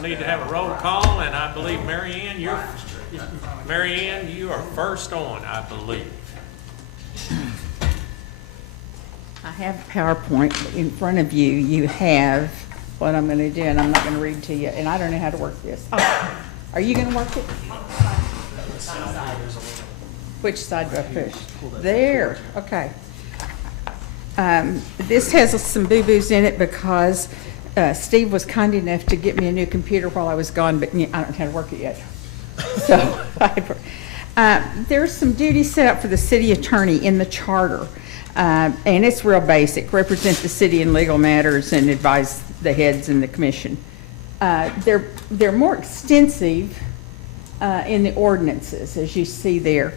don't need to have a roll call, and I believe Mary Ann, you are first on, I believe. I have PowerPoint in front of you. You have what I'm going to do, and I'm not going to read to you, and I don't know how to work this. Oh, are you going to work it? Which side do I push? There, okay. This has some boo-boos in it because Steve was kind enough to get me a new computer while I was gone, but I don't know how to work it yet. So there's some duties set up for the city attorney in the charter, and it's real basic. Represent the city in legal matters and advise the heads and the commission. They're more extensive in the ordinances, as you see there.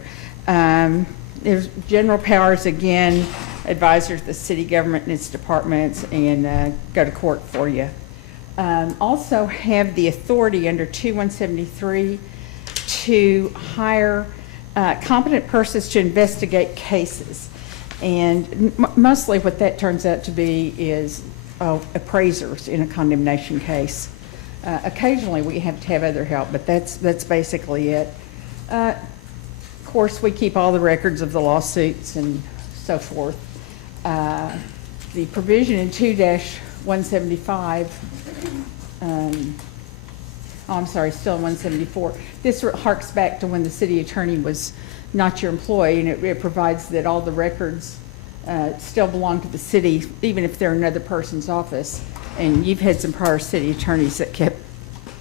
There's general powers again, advisors to the city government and its departments, and go to court for you. Also have the authority under 2173 to hire competent persons to investigate cases. And mostly what that turns out to be is appraisers in a condemnation case. Occasionally we have to have other help, but that's basically it. Of course, we keep all the records of the lawsuits and so forth. The provision in 2-175, I'm sorry, still in 174. This harks back to when the city attorney was not your employee, and it provides that all the records still belong to the city, even if they're in another person's office. And you've had some prior city attorneys that kept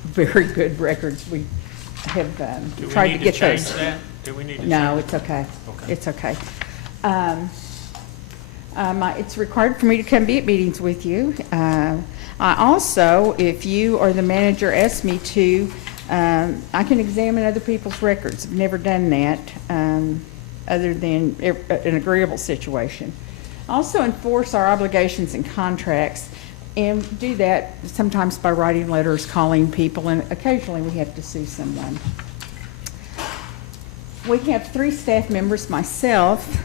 very good records. We have tried to get those. Do we need to No, change it's okay. Okay. It's okay. It's required for me to come be at meetings with you. I also, if you or the manager ask me to, I can examine other people's records. I've never done that other than an agreeable situation. Also enforce our obligations and contracts, and do that sometimes by writing letters, calling people, and occasionally we have to sue someone. We have 3 staff members, myself,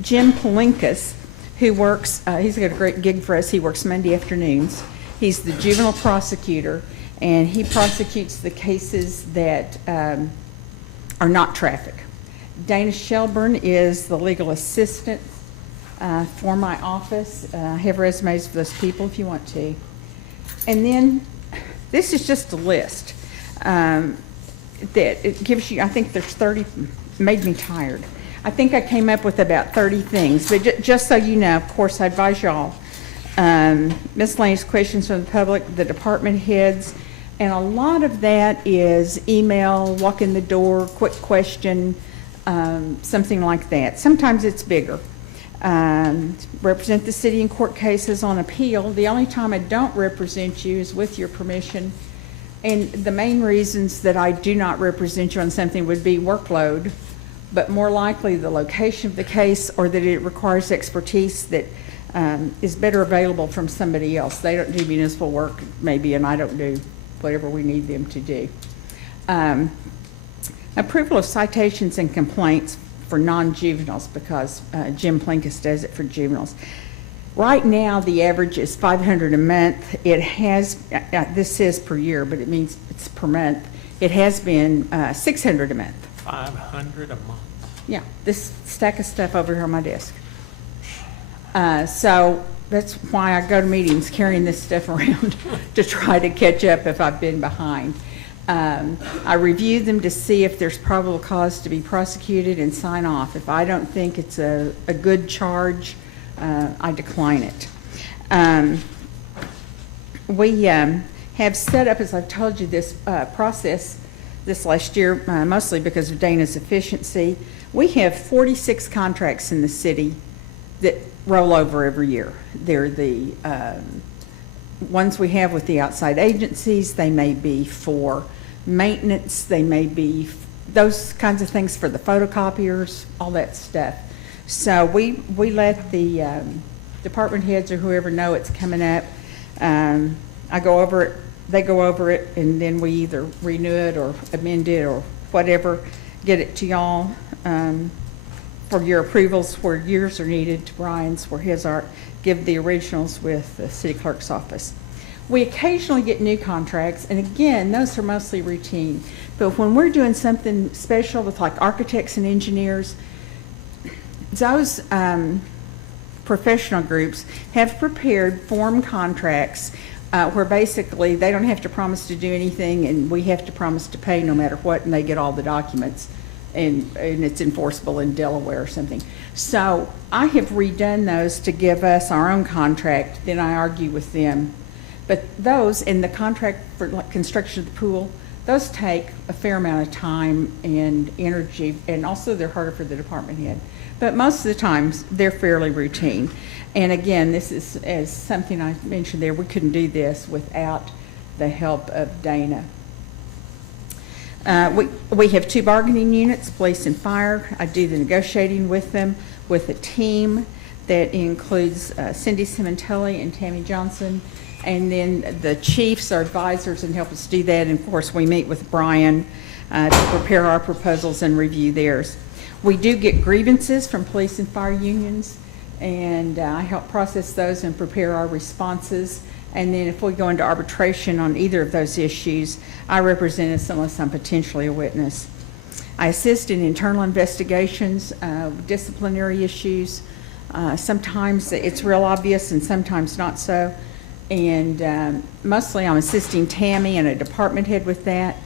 Jim Palinkas, who works, he's got a great gig for us. He works Monday afternoons. He's the juvenile prosecutor, and he prosecutes the cases that are not traffic. Dana Shelburne is the legal assistant for my office. I have resumes for those people if you want to. And then this is just a list that it gives you. I think there's 30, made me tired. I think I came up with about 30 things, but just so you know, of course, I advise y'all. Miscellaneous questions from the public, the department heads, and a lot of that is email, walk in the door, quick question, something like that. Sometimes it's bigger. Represent the city in court cases on appeal. The only time I don't represent you is with your permission. And the main reasons that I do not represent you on something would be workload, but more likely the location of the case, or that it requires expertise that is better available from somebody else. They don't do municipal work maybe, and I don't do whatever we need them to do. Approval of citations and complaints for non-juveniles, because Jim Plinkus does it for juveniles. Right now, the average is 500 a month. It has, this says per year, but it means it's per month. It has been 600 a month. 500 a month. Yeah, this stack of stuff over here on my desk. So that's why I go to meetings carrying this stuff around to try to catch up if I've been behind. I review them to see if there's probable cause to be prosecuted and sign off. If I don't think it's a good charge, I decline it. We have set up, as I've told you, this process this last year, mostly because of Dana's efficiency. We have 46 contracts in the city that roll over every year. They're the ones we have with the outside agencies. They may be for maintenance. They may be those kinds of things for the photocopiers, all that stuff. So we let the department heads or whoever know it's coming up. I go over it, they go over it, and then we either renew it or amend it or whatever, get it to y'all for your approvals where yours are needed, to Brian's where his are, give the originals with the city clerk's office. We occasionally get new contracts, and again, those are mostly routine. But when we're doing something special with like architects and engineers, those professional groups have prepared form contracts where basically they don't have to promise to do anything, and we have to promise to pay no matter what, and they get all the documents, and it's enforceable in Delaware or something. So I have redone those to give us our own contract, then I argue with them. But those, and the contract for like construction of the pool, those take a fair amount of time and energy, and also they're harder for the department head. But most of the times, they're fairly routine. And again, this is, as something I mentioned there, we couldn't do this without the help of Dana. We have 2 bargaining units, police and fire. I do the negotiating with them with a team that includes Cindy Simontelli and Tammy Johnson. And then the chiefs are advisors and help us do that. And of course, we meet with Brian to prepare our proposals and review theirs. We do get grievances from police and fire unions, and I help process those and prepare our responses. And then if we go into arbitration on either of those issues, I represent us unless I'm potentially a witness. I assist in internal investigations, disciplinary issues. Sometimes it's real obvious and sometimes not so. And mostly I'm assisting Tammy and a department head with that.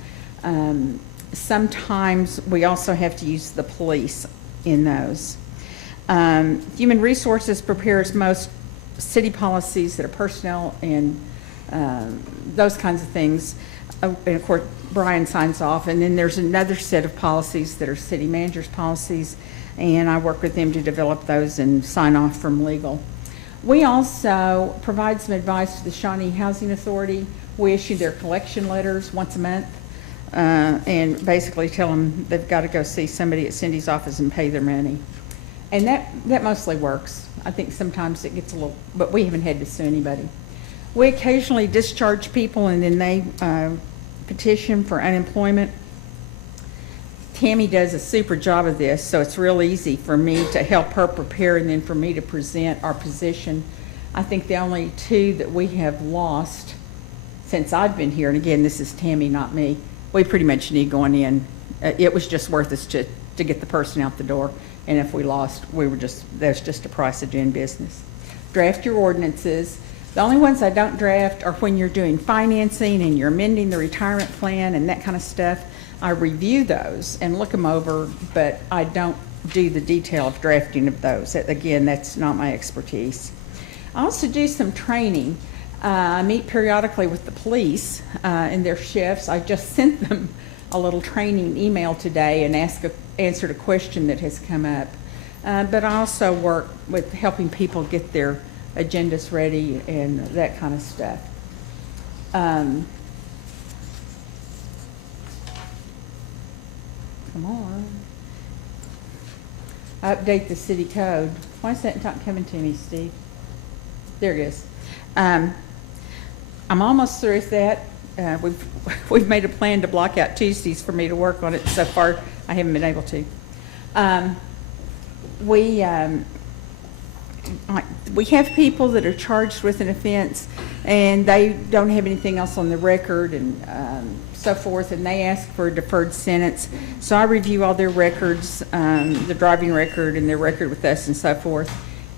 Sometimes we also have to use the police in those. Human Resources prepares most city policies that are personnel and those kinds of things. And of course, Brian signs off. And then there's another set of policies that are city manager's policies, and I work with them to develop those and sign off from legal. We also provide some advice to the Shawnee Housing Authority. We issue their collection letters once a month and basically tell them they've got to go see somebody at Cindy's office and pay their money. And that mostly works. I think sometimes it gets a little, but we haven't had to sue anybody. We occasionally discharge people and then they petition for unemployment. Tammy does a super job of this, so it's real easy for me to help her prepare and then for me to present our position. I think the only 2 that we have lost since I've been here, and again, this is Tammy, not me, we pretty much need going in. It was just worth us to get the person out the door, and if we lost, that's just a price of doing business. Draft your ordinances. The only ones I don't draft are when you're doing financing and you're amending the retirement plan and that kind of stuff. I review those and look them over, but I don't do the detail of drafting of those. Again, that's not my expertise. I also do some training. I meet periodically with the police in their shifts. I just sent them a little training email today and answered a question that has come up. But I also work with helping people get their agendas ready and that kind of stuff. Come on. Update the city code. Why is that not coming to me, Steve? There it is. I'm almost through with that. We've made a plan to block out Tuesdays for me to work on it. So far, I haven't been able to. We have people that are charged with an offense and they don't have anything else on the record and so forth, and they ask for a deferred sentence. So I review all their records, the driving record and their record with us and so forth.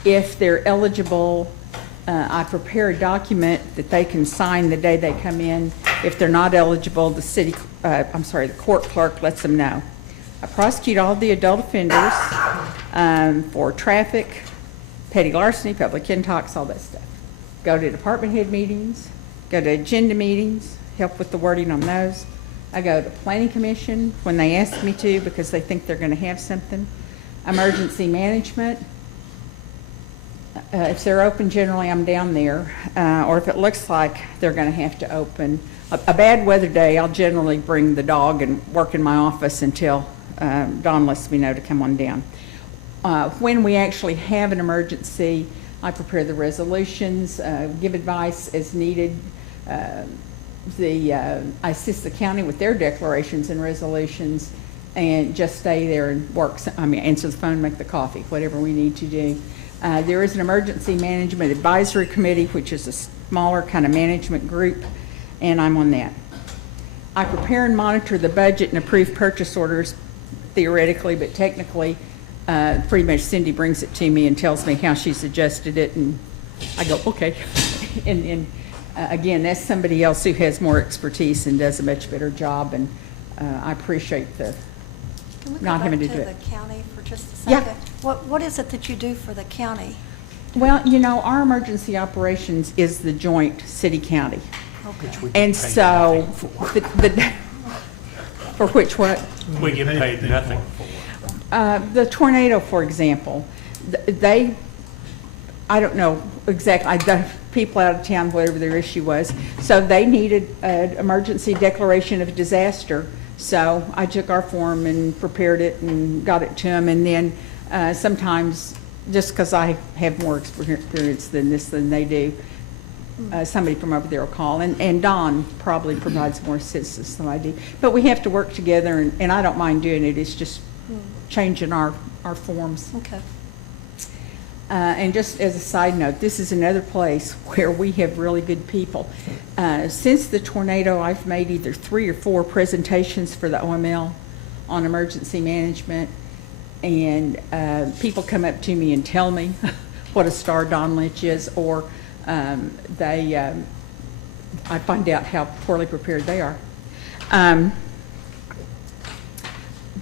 If they're eligible, I prepare a document that they can sign the day they come in. If they're not eligible, the court clerk lets them know. I prosecute all the adult offenders for traffic, petty larceny, public intox, all that stuff. Go to department head meetings, go to agenda meetings, help with the wording on those. I go to planning commission when they ask me to because they think they're going to have something. Emergency management. If they're open, generally I'm down there. Or if it looks like they're going to have to open. A bad weather day, I'll generally bring the dog and work in my office until Dawn lets me know to come on down. When we actually have an emergency, I prepare the resolutions, give advice as needed. I assist the county with their declarations and resolutions, and just stay there and work. Answer the phone, make the coffee, whatever we need to do. There is an emergency management advisory committee, which is smaller kind of management group, and I'm on that. I prepare and monitor the budget and approve purchase orders theoretically, but technically, pretty much Cindy brings it to me and tells me how she's adjusted it, and I go, okay. and again, that's somebody else who has more expertise and does a much better job, and I appreciate the Can we go not back having to to do it. the county for just a Yeah. second? What is it that you do for the county? Well, you know, our emergency operations is the joint city-county. Okay. We get And paid so, nothing the, for which what? for. We get paid nothing for. The tornado, for example, they, I don't know exactly, the people out of town, whatever their issue was, so they needed an emergency declaration of disaster. So I took our form and prepared it and got it to them, and then sometimes, just because I have more experience than they do, somebody from over there will call, and Don probably provides more assistance than I do. But we have to work together, and I don't mind doing it, it's just changing our forms. Okay. And just as a side note, this is another place where we have really good people. Since the tornado, I've made either 3 or 4 presentations for the OML on emergency management, and people come up to me and tell me what a star Don Lynch is, or I find out how poorly prepared they are.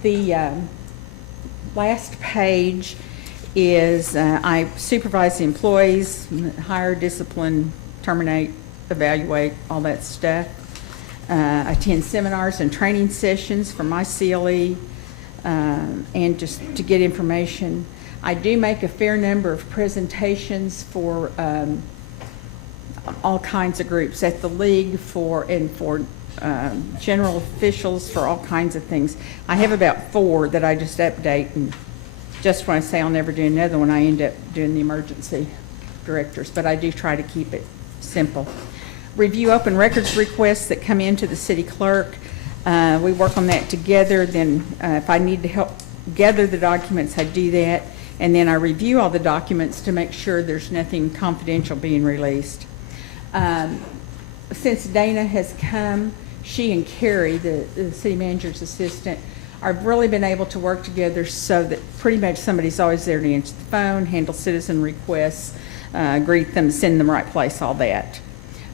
The last page is I supervise the employees, hire, discipline, terminate, evaluate, all that stuff. Attend seminars and training sessions for my CLE, and just to get information. I do make a fair number of presentations for all kinds of groups at the league for general officials for all kinds of things. I have about 4 that I just update, and just when I say I'll never do another one, I end up doing the emergency directors, but I do try to keep it simple. Review open records requests that come into the city clerk. We work on that together. Then if I need to help gather the documents, I do that. And then I review all the documents to make sure there's nothing confidential being released. Since Dana has come, she and Carrie, the city manager's assistant, I've really been able to work together so that pretty much somebody's always there to answer the phone, handle citizen requests, greet them, send them right place, all that.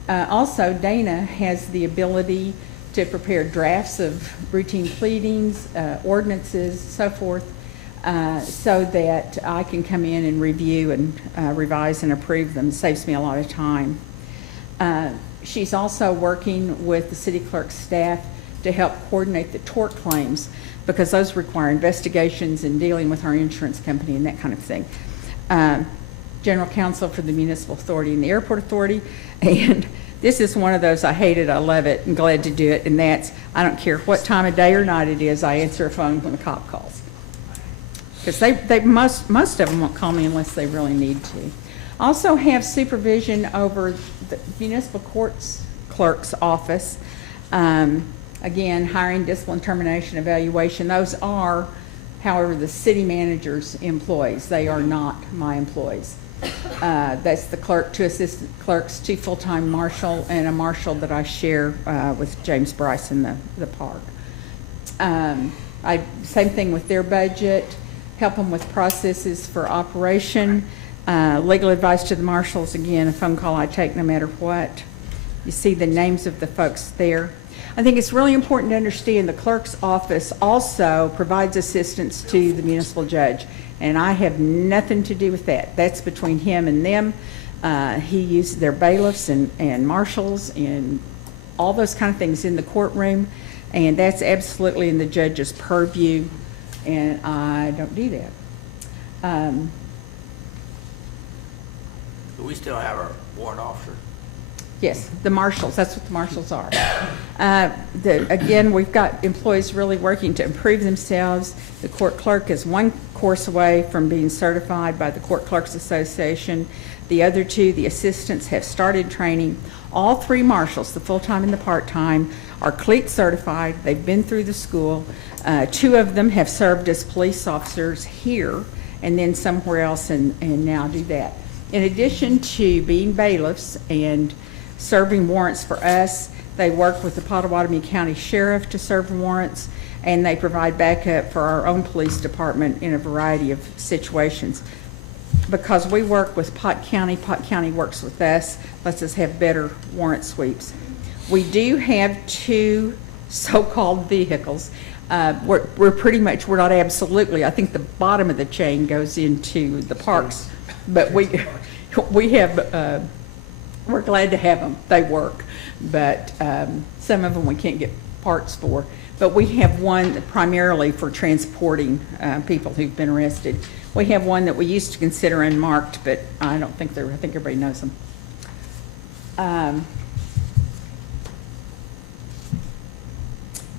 Also, Dana has the ability to prepare drafts of routine pleadings, ordinances, so forth, so that I can come in and review and revise and approve them. It saves me a lot of time. She's also working with the city clerk's staff to help coordinate the tort claims, because those require investigations and dealing with our insurance company and that kind of thing. General counsel for the municipal authority and the airport authority, and this is one of those, I hate it, I love it, and glad to do it, and that's, I don't care what time of day or night it is, I answer a phone when the cop calls. Because they most of them won't call me unless they really need to. Also have supervision over the municipal courts clerk's office. Again, hiring, discipline, termination, evaluation. Those are, however, the city manager's employees. They are not my employees. That's the clerk, 2 assistant clerks, 2 full-time marshal, and a marshal that I share with James Bryce in the park. Same thing with their budget, help them with processes for operation. Legal advice to the marshals, again, a phone call I take no matter what. You see the names of the folks there. I think it's really important to understand the clerk's office also provides assistance to the municipal judge, and I have nothing to do with that. That's between him and them. He uses their bailiffs and marshals and all those kind of things in the courtroom, and that's absolutely in the judge's purview, and I don't do that. Do we still have our warrant officer? Yes, the marshals, that's what the marshals are. Again, we've got employees really working to improve themselves. The court clerk is 1 course away from being certified by the Court Clerks Association. The other 2, the assistants, have started training. All 3 marshals, the full-time and the part-time, are CLEAT certified. They've been through the school. 2 of them have served as police officers here and then somewhere else and now do that. In addition to being bailiffs and serving warrants for us. They work with the Pottawatomie County Sheriff to serve warrants, and they provide backup for our own police department in a variety of situations. Because we work with Pot County works with us, lets us have better warrant sweeps. We do have 2 so-called vehicles. We're pretty much, we're not absolutely, I think the bottom of the chain goes into the parks, but we have, we're glad to have them. They work, but some of them we can't get parts for. But we have one primarily for transporting people who've been arrested. We have one that we used to consider unmarked, but I don't think they're, I think everybody knows them.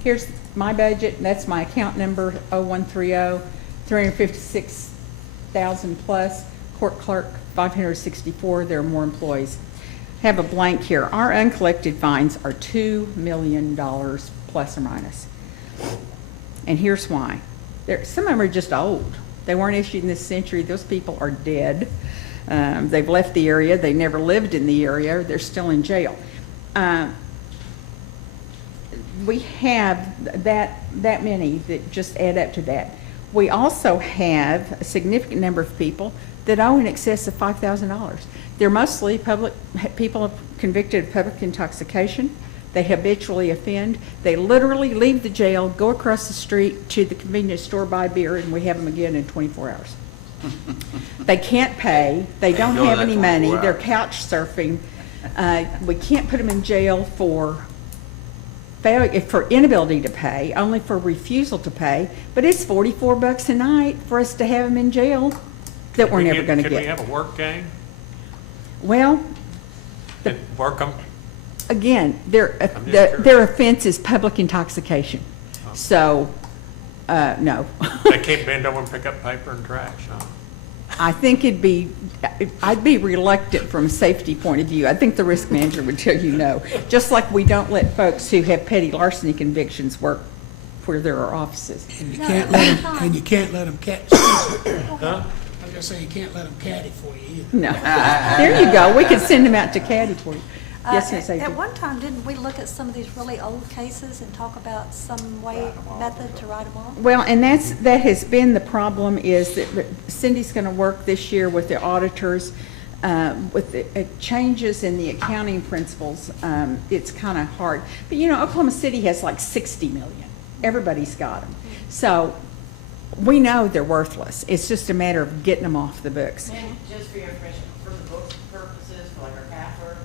Here's my budget, and that's my account number, 0130, 356,000 plus, court clerk, 564, there are more employees. Have a blank here. Our uncollected fines are $2 million plus or minus. And here's why. Some of them are just old. They weren't issued in this century. Those people are dead. They've left the area. They never lived in the area. They're still in jail. We have that many that just add up to that. We also have a significant number of people that owe in excess of $5,000. They're mostly people convicted of public intoxication. They habitually offend. They literally leave the jail, go across the street to the convenience store, buy beer, and we have them again in 24 hours. They can't pay. They don't have any money. They're couch surfing. We can't put them in jail for inability to pay, only for refusal to pay, but it's $44 a night for us to have them in jail that we're never going to get. Can we have a work gang? Well, Work them? again, their offense is public intoxication. So, no. They can't bend over and pick up paper and trash, huh? I think I'd be reluctant from a safety point of view. I think the risk manager would tell you no. Just like we don't let folks who have petty larceny convictions work where there are offices. And you No, can't at let the them, time. and you can't let them catch. Huh? I was gonna say, you can't let them caddy for you either. No. There you go. We could send them out to caddy for you. Yes, Ms. Avery. At one time, didn't we look at some of these really old cases and talk about some method to write them off? Well, and that has been the problem, is that Cindy's going to work this year with the auditors, with the changes in the accounting principles. It's kind of hard. But, you know, Oklahoma City has like 60 million. Everybody's got them. So we know they're worthless. It's just a matter of getting them off the books. And just for your information, for the books purposes, for like our CAFR,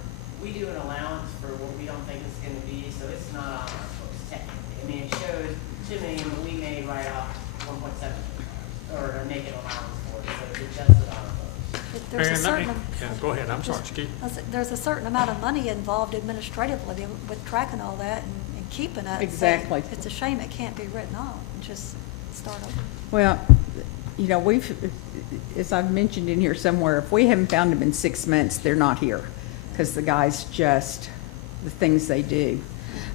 we do an allowance for what we don't think it's going to be, so it's not on our books technically. I mean, it shows $2 million, but we may write off 1.7 or make an allowance for it, so it's adjusted on our books. If there's a certain, Go ahead, I'm sorry, Steve. there's a certain amount of money involved administratively with tracking all that and keeping it. So Exactly. it's a shame it can't be written off and just start over. Well, you know, as I've mentioned in here somewhere, if we haven't found them in 6 months, they're not here, because the guys just, the things they do.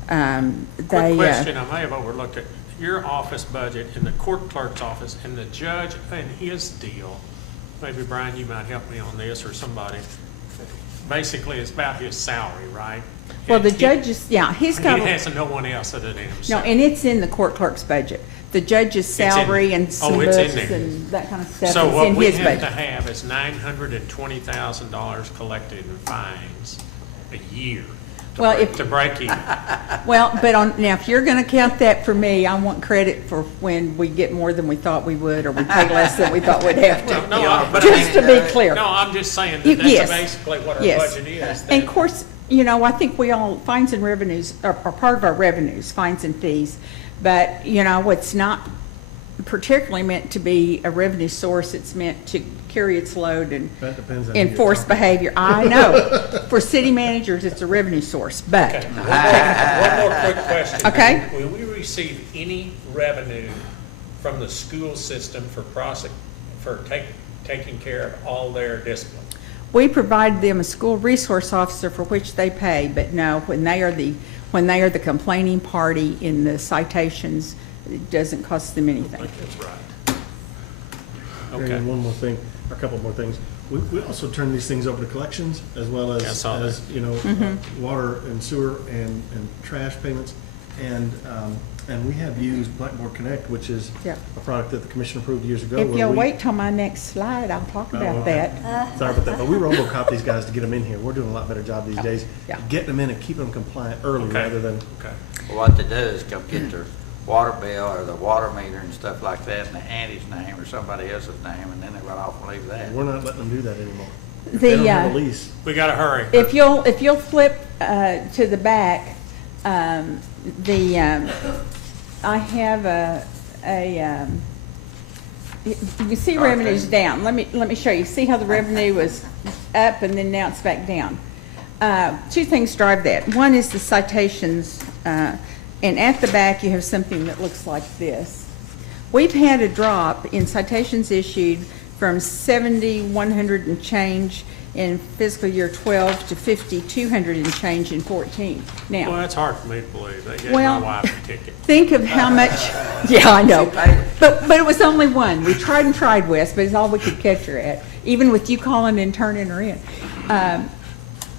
Quick question, I may have overlooked it. Your office budget and the court clerk's office and the judge and his deal, maybe Brian, you might help me on this, or somebody, basically it's about his salary, right? Well, the And judge is, yeah, he's got. He has no one else other than No, himself. and it's in the court clerk's budget. The judge's in- salary and some oh, it's in books there. and that kind of stuff So is what in we his have to budget. have is $920,000 collected in fines a year Well, to break even. Well, but now, if you're gonna count that for me, I want credit for when we get more than we thought we would, or we pay less than we thought we'd have Well, to. no, but I Just to mean, be clear. No, I'm just saying You- that that's yes. basically what our Yes. budget is. And of course, you know, I think fines and revenues are part of our revenues, fines and fees. But, you know, it's not particularly meant to be a revenue source. It's meant to carry its load and That depends on who you're enforce talking behavior. I know. For city managers, it's a revenue source, but. Okay, one more quick question. Okay. Will we receive any revenue from the school system for taking care of all their discipline? We provide them a school resource officer for which they pay, but no, when they are the complaining party in the citations, it doesn't cost them anything. That's right. about. Okay. And one more thing, or a couple more things. We also turn these things over to collections as well Yeah, I as, saw that. water and sewer and trash payments. And we have used Blackboard Connect, which is Yeah. a product that the commission approved years ago. If where you'll we- wait till my next slide, I'll talk Oh, about okay. that. Sorry about that, but we RoboCop these guys to get them in here. We're doing a lot better job these days. Yeah. Getting them in and keeping them compliant early Okay. rather than, Okay. Well, what they do is come get their water bill or their water meter and stuff like that in the Andy's name or somebody else's name, and then they run off and leave that. we're not letting them do that anymore. If they don't have a lease. We gotta hurry. If you'll flip to the back, I have you can see revenue's down. Let me show you. See how the revenue was up and then now it's back down. Two things drive that. One is the citations, and at the back you have something that looks like this. We've had a drop in citations issued from 7,100 and change in fiscal year 12 to 5,200 and change in 14. Well, Now, that's hard for me to believe. They gave Well- my wife a ticket. think of how much, yeah, I know. But it was only one. We tried and tried, Wes, but it's all we could catch her at, even with you calling and turning her in.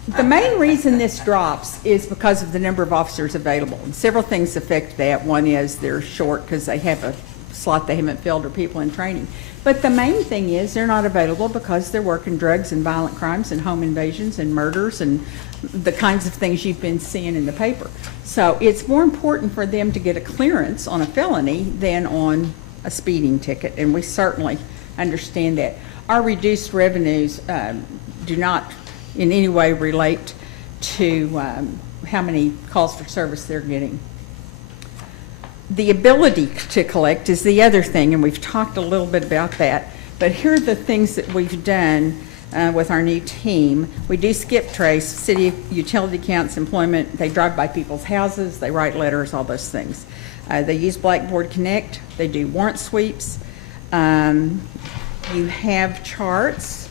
The main reason this drops is because of the number of officers available. And several things affect that. One is they're short because they have a slot they haven't filled or people in training. But the main thing is they're not available because they're working drugs and violent crimes and home invasions and murders and the kinds of things you've been seeing in the paper. So it's more important for them to get a clearance on a felony than on a speeding ticket, and we certainly understand that. Our reduced revenues do not in any way relate to how many calls for service they're getting. The ability to collect is the other thing, and we've talked a little bit about that. But here are the things that we've done with our new team. We do skip trace, city utility accounts, employment. They drive by people's houses, they write letters, all those things. They use Blackboard Connect. They do warrant sweeps. You have charts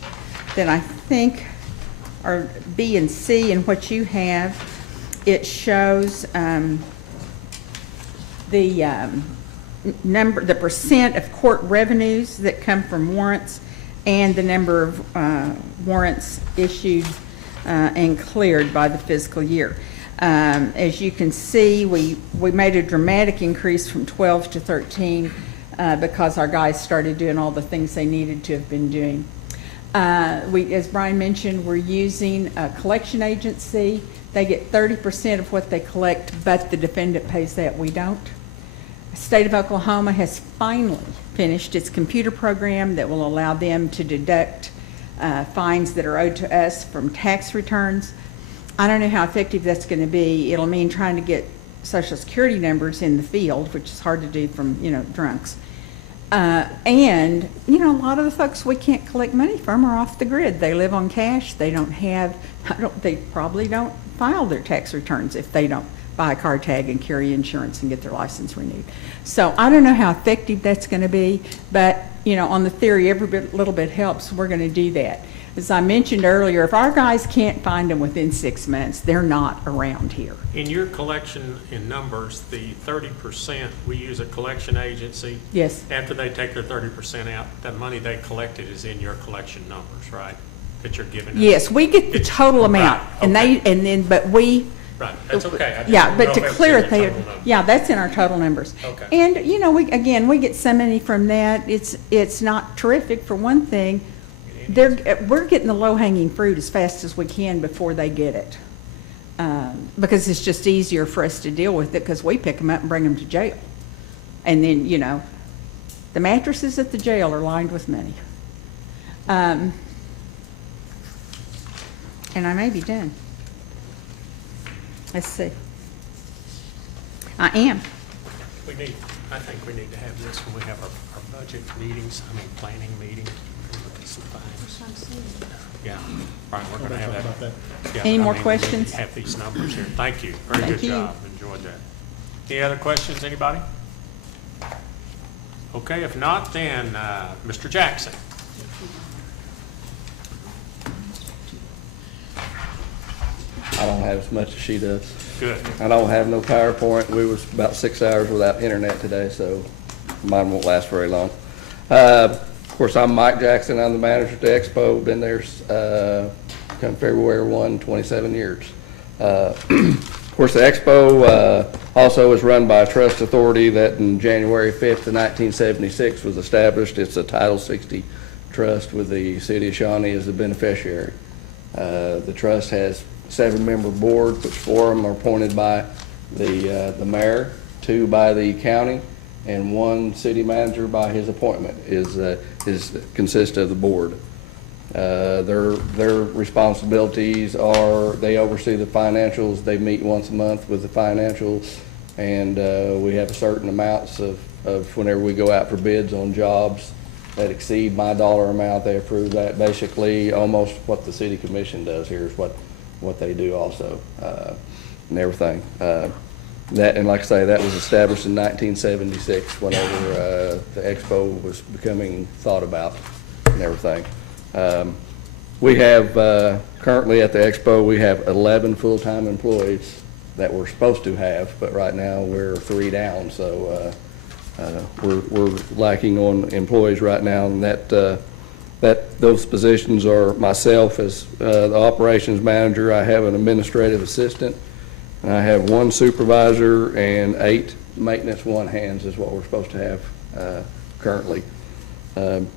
that I think are B and C, and what you have, it shows the percent of court revenues that come from warrants and the number of warrants issued and cleared by the fiscal year. As you can see, we made a dramatic increase from 12 to 13 because our guys started doing all the things they needed to have been doing. As Brian mentioned, we're using a collection agency. They get 30% of what they collect, but the defendant pays that, we don't. The state of Oklahoma has finally finished its computer program that will allow them to deduct fines that are owed to us from tax returns. I don't know how effective that's going to be. It'll mean trying to get Social Security numbers in the field, which is hard to do from, drunks. And, a lot of the folks we can't collect money from are off the grid. They live on cash. They they probably don't file their tax returns if they don't buy a car tag and carry insurance and get their license renewed. So I don't know how effective that's going to be, but, on the theory, every little bit helps. We're going to do that. As I mentioned earlier, if our guys can't find them within 6 months, they're not around here. In your collection in numbers, the 30%, we use a collection agency. Yes. After they take their 30% out, the money they collected is in your collection numbers, right? That you're giving us? Yes, we get the total amount, Right, but we. Right, that's okay. I just Yeah, didn't but know to if it was clear in it, your they, total number. yeah, that's in our total numbers. Okay. And, we get some money from that. It's not terrific for one thing. We're getting the low-hanging fruit as fast as we can before they get it. Because it's just easier for us to deal with it because we pick them up and bring them to jail. And then, the mattresses at the jail are lined with money. And I may be done. Let's see. I am. I think we need to have this when we have our budget meetings, planning meeting. Look at some things. Yeah, Brian, we're gonna have Talk about that. that. Yeah, Any more we questions? Have these numbers here. Thank you. Very Thank good you. job. Enjoyed that. Any other questions, anybody? Okay, if not, then, Mr. Jackson. I don't have as much as she does. Good. I don't have no PowerPoint. We was about 6 hours without internet today, so mine won't last very long. Of course, I'm Mike Jackson. I'm the manager at the Expo. Been there come February 1, 27 years. Of course, the Expo also is run by a trust authority that in January 5th of 1976 was established. It's a Title 60 trust with the city of Shawnee as the beneficiary. The trust has 7-member board, which 4 of them are appointed by the mayor, 2 by the county, and 1 city manager by his appointment consists of the board. Their responsibilities are they oversee the financials. They meet once a month with the financials, and we have certain amounts of whenever we go out for bids on jobs that exceed my dollar amount, they approve that. Basically, almost what the city commission does here is what they do also, and everything. That, and like I say, that was established in 1976 whenever the Expo was becoming thought about and everything. We have, currently at the Expo, we have 11 full-time employees that we're supposed to have, but right now we're 3 down, so we're lacking on employees right now, and those positions are myself as the operations manager. I have an administrative assistant, and I have 1 supervisor and 8 maintenance 1 hands is what we're supposed to have currently. And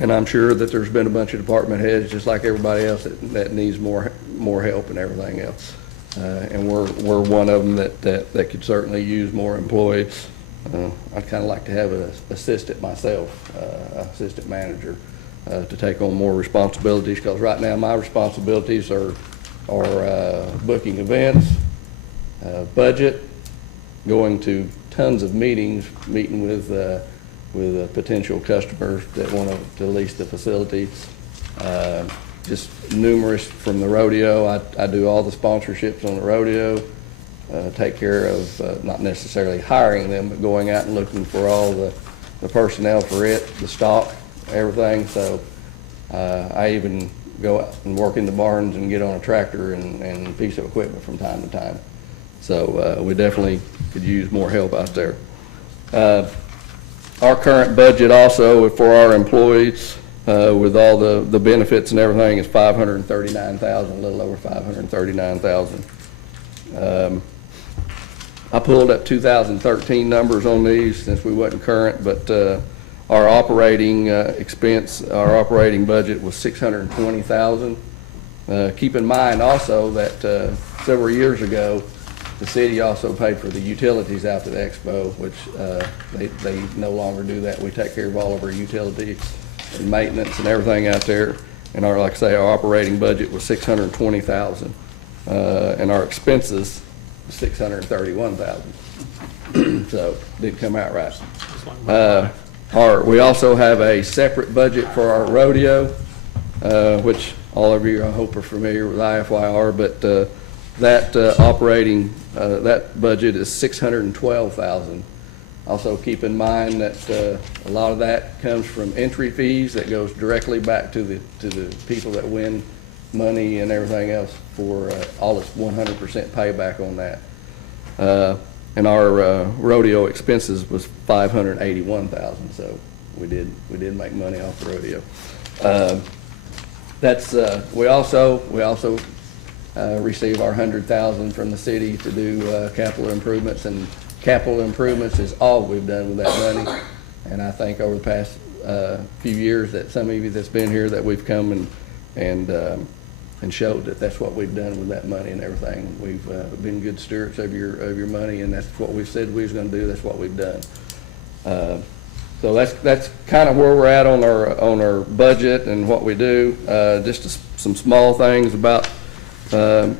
I'm sure that there's been a bunch of department heads, just like everybody else, that needs more help and everything else. And we're one of them that could certainly use more employees. I'd kind of like to have an assistant myself, assistant manager, to take on more responsibilities, because right now my responsibilities are booking events, budget, going to tons of meetings, meeting with potential customers that want to lease the facility. Just numerous from the rodeo. I do all the sponsorships on the rodeo, take care of not necessarily hiring them, but going out and looking for all the personnel for it, the stock, everything. So I even go out and work in the barns and get on a tractor and a piece of equipment from time to time. So we definitely could use more help out there. Our current budget also for our employees, with all the benefits and everything, is $539,000, a little over $539,000. I pulled up 2013 numbers on these since we wasn't current, but our operating expense, our operating budget was $620,000. Keep in mind also that several years ago, the city also paid for the utilities out to the Expo, which they no longer do that. We take care of all of our utilities and maintenance and everything out there. And like I say, our operating budget was $620,000, and our expenses was $631,000. So didn't come out right. We also have a separate budget for our rodeo, which all of you I hope are familiar with IFYR, but that that budget is $612,000. Also keep in mind that a lot of that comes from entry fees that goes directly back to the people that win money and everything else for all this 100% payback on that. And our rodeo expenses was $581,000, so we did make money off the rodeo. We also receive our $100,000 from the city to do capital improvements, and capital improvements is all we've done with that money. And I think over the past few years that some of you that's been here, that we've come and showed that that's what we've done with that money and everything. We've been good stewards of your money, and that's what we said we was going to do. That's what we've done. So that's kind of where we're at on our budget and what we do. Just some small things about. I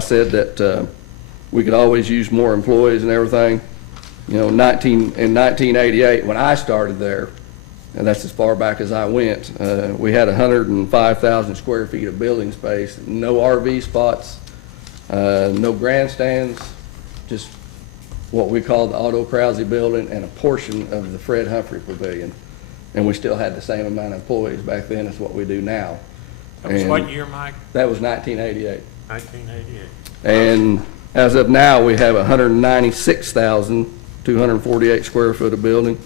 said that we could always use more employees and everything. In 1988, when I started there, and that's as far back as I went, we had 105,000 square feet of building space, no RV spots, no grandstands, just what we call the Otto Krause building and a portion of the Fred Humphrey Pavilion. And we still had the same amount of employees back then as what we do now. That was what year, Mike? That was 1988. 1988. And as of now, we have 196,248 square foot of building.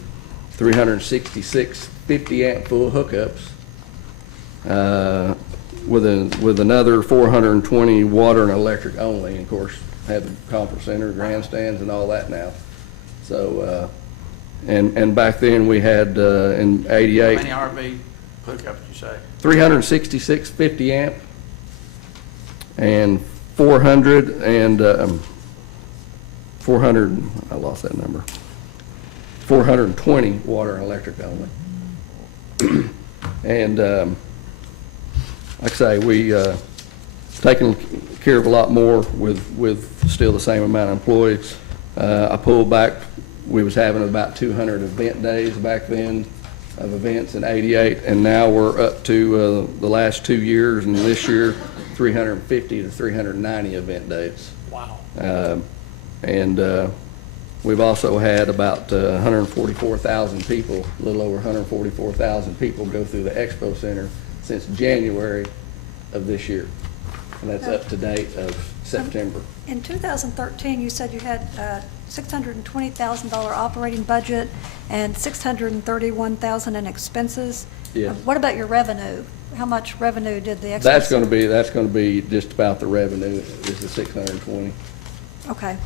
366 50-amp full hookups, with another 420 water and electric only. And of course, had the conference center, grandstands, and all that now. So, and back then we had in How '88 many RV hookups you say? 366 50-amp and 400 and 400. I lost that number. 420 water and electric only. And like I say, we taking care of a lot more with still the same amount of employees. I pulled back. We was having about 200 event days back then of events in '88, and now we're up to the last 2 years and this year 350 to 390 event days. Wow. And we've also had about 144,000 people, a little over 144,000 people go through the Expo Center since January of this year. And that's up to date of September. In 2013, you said you had $620,000 operating budget and $631,000 in expenses. Yes. What about your revenue? How much revenue did the Expo? That's going to be just about the revenue, is the 620. Okay.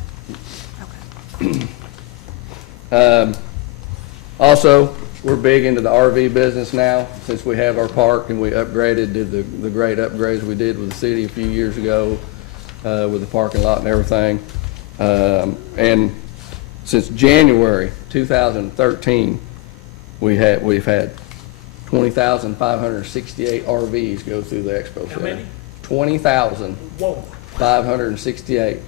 Also, we're big into the RV business now, since we have our park and we upgraded, did the great upgrades we did with the city a few years ago with the parking lot and everything. And since January 2013, we've had 20,568 RVs go through the Expo Center. How many? 20,568.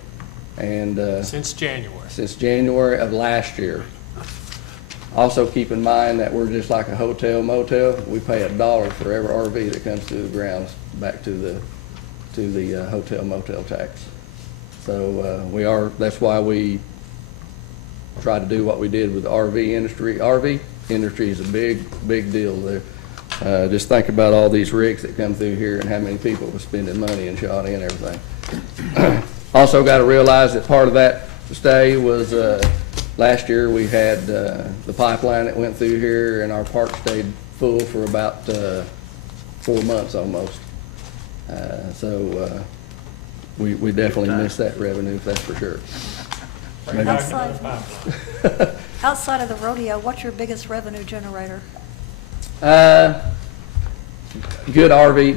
And Since January. since January of last year. Also, keep in mind that we're just like a hotel motel. We pay $1 for every RV that comes through the grounds back to the hotel motel tax. So that's why we try to do what we did with the RV industry. RV industry is a big deal there. Just think about all these rigs that come through here and how many people were spending money in Shawnee and everything. Also got to realize that part of that stay was last year we had the pipeline that went through here, and our park stayed full for about 4 months almost. So we definitely missed that revenue, that's for sure. Outside of the rodeo, what's your biggest revenue generator? Good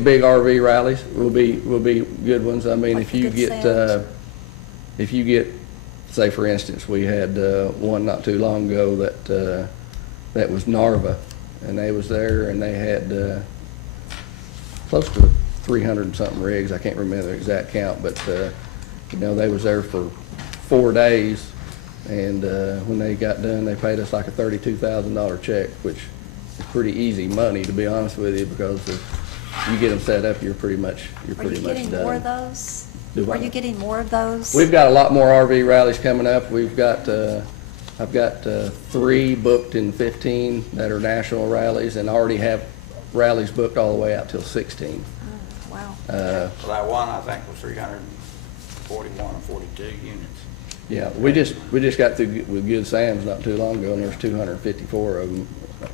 big RV rallies will be good ones. I mean, Like if you Good get, Sam's? say for instance, we had one not too long ago that was Narva, and they was there, and they had close to 300 and something rigs. I can't remember the exact count, but they was there for 4 days, and when they got done, they paid us like a $32,000 check, which is pretty easy money, to be honest with you, because if you get them set up, you're pretty much Are you getting done. more of those? Do Are what? you getting more of those? We've got a lot more RV rallies coming up. I've got 3 booked in 15 that are national rallies, and already have rallies booked all the way out till 16. Oh, wow. So that one, I think, was 341 or 42 units. Yeah, we just got through with Good Sam's not too long ago, and there's 254 of them,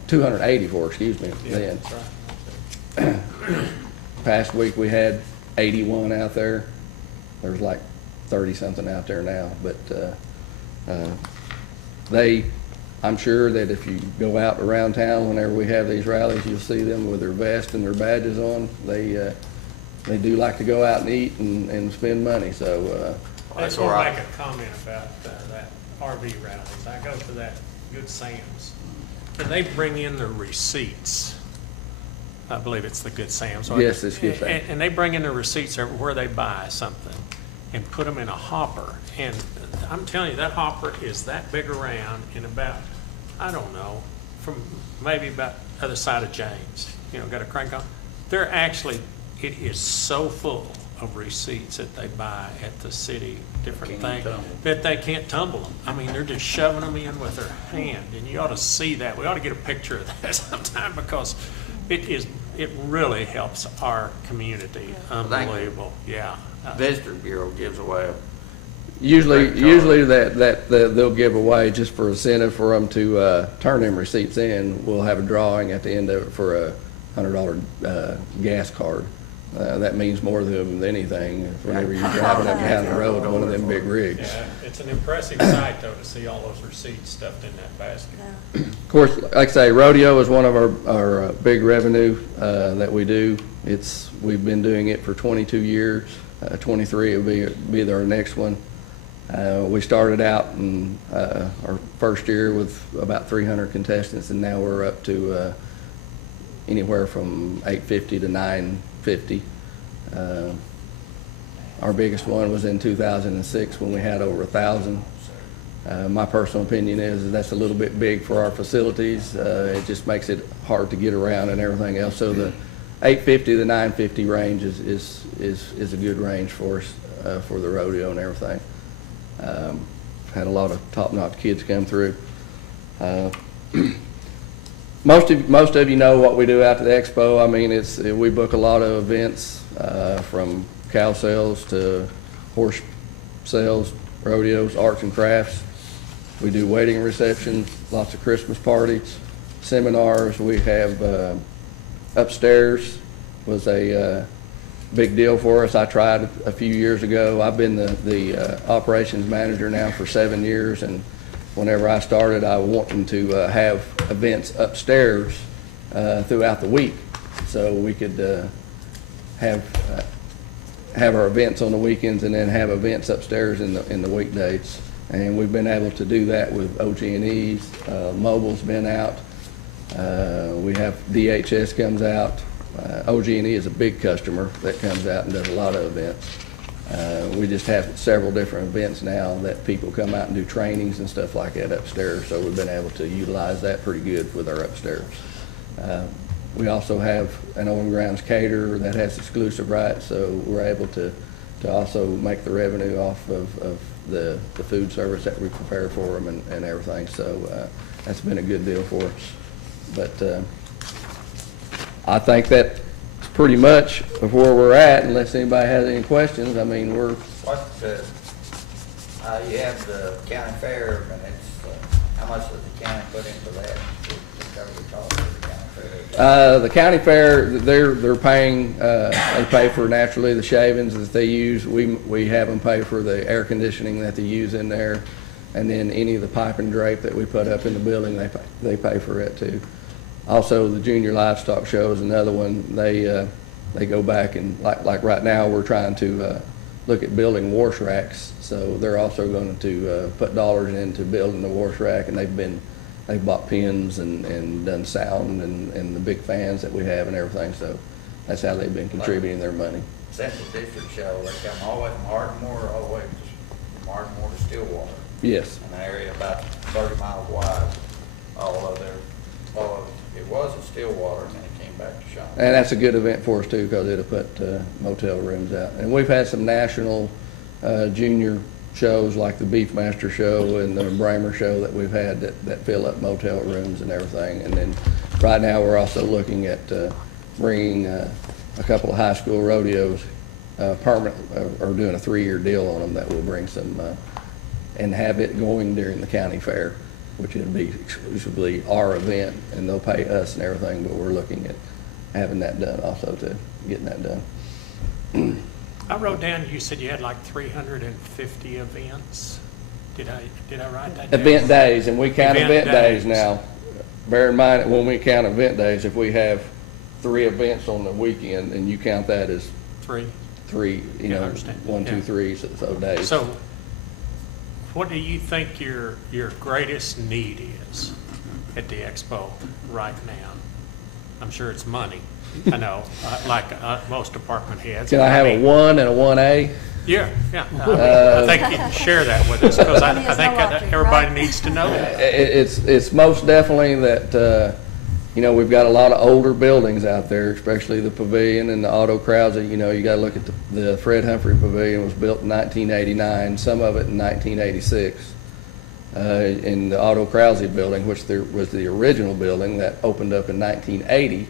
284, excuse me, then. That's right. Past week, we had 81 out there. There's like 30-something out there now, but I'm sure that if you go out around town whenever we have these rallies, you'll see them with their vest and their badges on. They do like to go out and eat and spend money, so. I just want to make a comment about that RV rallies. I go to that Good Sam's, and they bring in their receipts. I believe it's the Good Sam's. Yes, it's Good Sam's. And they bring in their receipts where they buy something and put them in a hopper. And I'm telling you, that hopper is that big around and about, I don't know, from maybe about the other side of James. Got a crank on. It is so full of receipts that they buy at the city, different things, that they can't tumble them. I mean, they're just shoving them in with their hand, and you ought to see that. We ought to get a picture of that sometime, because it really helps our community. Unbelievable, yeah. Visitor Bureau gives away Usually, Great job. usually they'll give away just for incentive for them to, turn them receipts in. We'll have a drawing at the end of it for a $100, gas card. That means more to them than anything whenever you're driving up and down the road on one of them big rigs. Yeah, it's an impressive sight though to see all those receipts stuffed in that basket. Of course, like I say, rodeo is one of our big revenue that we do. We've been doing it for 22 years. 23 will be our next one. We started out in our first year with about 300 contestants, and now we're up to anywhere from 850 to 950. Our biggest one was in 2006 when we had over 1,000. My personal opinion is that's a little bit big for our facilities. It just makes it hard to get around and everything else. So the 850 to 950 range is a good range for us for the rodeo and everything. Had a lot of top-notch kids come through. Most of you know what we do out at the expo. I mean, we book a lot of events, from cow sales to horse sales, rodeos, arts and crafts. We do wedding receptions, lots of Christmas parties, seminars. We have, upstairs was a big deal for us. I tried a few years ago. I've been the operations manager now for 7 years, and whenever I started, I wanted to have events upstairs throughout the week, so we could have our events on the weekends and then have events upstairs in the weekdays. And we've been able to do that with OG&E's. Mobile's been out. We have DHS comes out. OG&E is a big customer that comes out and does a lot of events. We just have several different events now that people come out and do trainings and stuff like that upstairs, so we've been able to utilize that pretty good with our upstairs. We also have an on-grounds caterer that has exclusive rights, so we're able to also make the revenue off of the food service that we prepare for them and everything, so that's been a good deal for us. But I think that's pretty much of where we're at, unless anybody has any questions. I mean, we're, You have the county fair, and how much does the county put into that to cover the cost of the county fair? the county fair, they're paying, they pay for naturally the shavings that they use. We have them pay for the air conditioning that they use in there, and then any of the pipe and drape that we put up in the building, they pay for it too. Also, the Junior Livestock Show is another one. They go back and like right now, we're trying to look at building wash racks. So they're also going to put dollars into building the wash rack, and they've bought pins and done sound and the big fans that we have and everything. So that's how they've been contributing their money. Central District Show, they come all the way from Ardmore, all the way from Ardmore to Stillwater. Yes. An area about 30 miles wide, it was at Stillwater, and then it came back to Shawnee. And that's a good event for us too, because it'll put motel rooms out. And we've had some national junior shows like the Beefmaster Show and the Bramer Show that we've had that fill up motel rooms and everything. And then right now we're also looking at bringing a couple of high school rodeos permanent, or doing a 3-year deal on them that will bring some and have it going during the county fair, which would be exclusively our event, and they'll pay us and everything, but we're looking at having that done also too, getting that done. I wrote down, you said you had like 350 events. Did I write that down? Event days, and we count Event event days days. now. Bear in mind, that when we count event days, if we have 3 events on the weekend, and you count that as 3. 3, Yeah, I understand. 1, 2, Yeah. 3, so days. So what do you think your greatest need is at the expo right now? I'm sure it's money. I know, like most department heads. Can I have a mean, 1 and a 1A? Yeah. I think you can share that with us, because I Money is think no object, everybody right? needs to know that. It's most definitely that, we've got a lot of older buildings out there, especially the Pavilion and the Otto Krause. You gotta look at the Fred Humphrey Pavilion was built in 1989, some of it in 1986. In the Otto Krause building, which was the original building that opened up in 1980,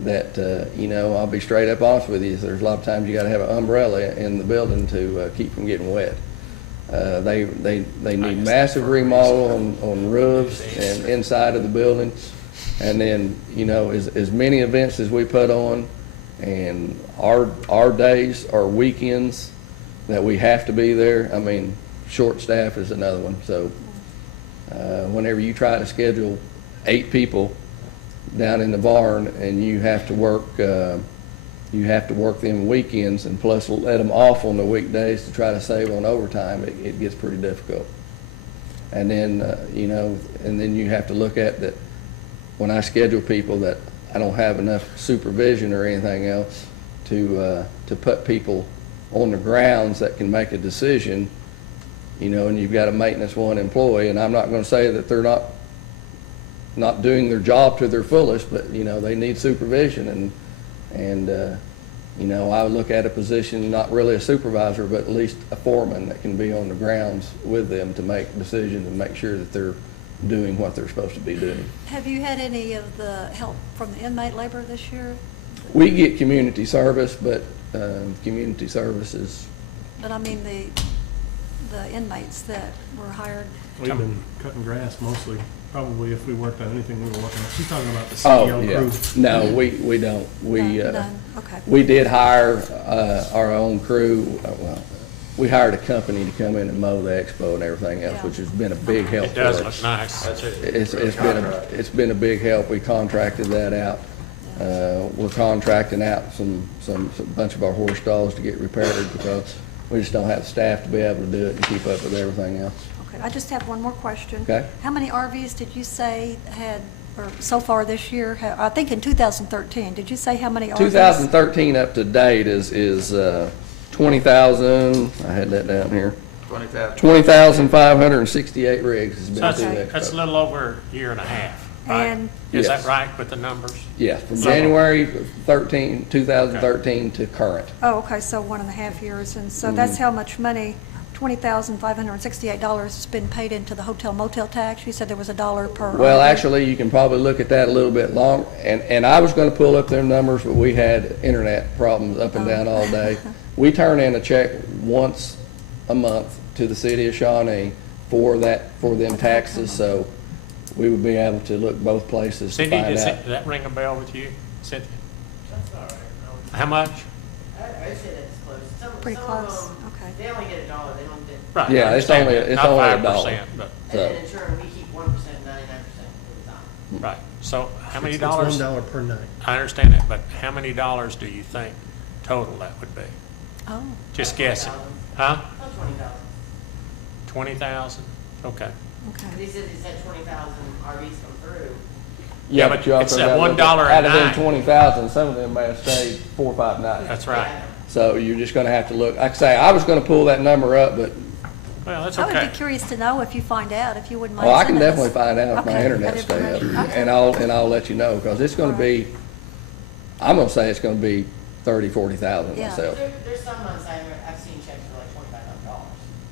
that, I'll be straight up honest with you, there's a lot of times you gotta have an umbrella in the building to keep from getting wet. They need massive remodel on roofs and inside of the buildings. And then, you know, as many events as we put on, and our days are weekends that we have to be there. I mean, short staff is another one. So whenever you try to schedule 8 people down in the barn and you have to work them weekends and plus let them off on the weekdays to try to save on overtime, it gets pretty difficult. And then, you know, and then you have to look at that when I schedule people that I don't have enough supervision or anything else to put people on the grounds that can make a decision, you know, and you've got a maintenance 1 employee, and I'm not going to say that they're not doing their job to their fullest, but, you know, they need supervision, and you know, I would look at a position, not really a supervisor, but at least a foreman that can be on the grounds with them to make decisions and make sure that they're doing what they're supposed to be doing. Have you had any of the help from the inmate labor this year? We get community service, but community services, But I mean, the inmates that were hired. We've been cutting grass mostly. Probably if we worked on anything, we were working on. She's talking about the oh, CEO yeah. crew. No, we don't. None? Okay. We did hire our own crew. Well, we hired a company to come in and mow the expo and everything else, Yeah. which has been a big help It for does us. look nice. It's been a big help. We contracted that out. We're contracting out some bunch of our horse stalls to get repaired because we just don't have the staff to be able to do it and keep up with everything else. Okay, I just have one more question. Okay. How many RVs did you say had, or so far this year, I think in 2013, did you say how many RVs? 2013 up to date is 20,000, I had that down here, 20,000. 20,568 rigs has So been that's, through the that's a expo. little over a year and a half, right? And- Is that Yes. right with the numbers? Yeah, from So- January 2013 to current. Oh, okay, so 1.5 years, and so that's how much money, $20,568 has been paid into the hotel motel tax? You said there was $1 per. Well, RV. actually, you can probably look at that a little bit long, and I was gonna pull up their numbers, but we had internet problems up and down all day. We turn in a check once a month to the city of Shawnee for them taxes, so we would be able to look both places to Cindy, find does out. that ring a bell with you? Cynthia? That's all right. How much? I'd say that's close. Pretty Some close, of them, okay. they only get $1, they don't get. Right. Yeah, I it's understand only- that. it's Not only $1. 5%, but, And then in turn, we keep 1%, 99% of the time. right. So how many It's dollars? $1 per night. I understand that, but how many dollars do you think total that would be? Oh, Just guessing. Huh? About 20,000. 20,000? Okay. okay. He said 20,000 RVs come through. Yeah, but you also it's that gotta look $1 at- a Out of them night. 20,000, some of them may have stayed 4 or 5 nights. That's right. So you're just gonna have to look, like I say, I was gonna pull that number up, but, Well, that's I would okay. be curious to know if you find out, if you wouldn't mind well, I can sending us. definitely find out if my Okay, internet that stay up. information. Okay. And I'll let you know, because it's gonna be, I'm gonna say it's gonna be 30, 40,000 Yeah. myself. There's some months I've seen checks for like $2,500.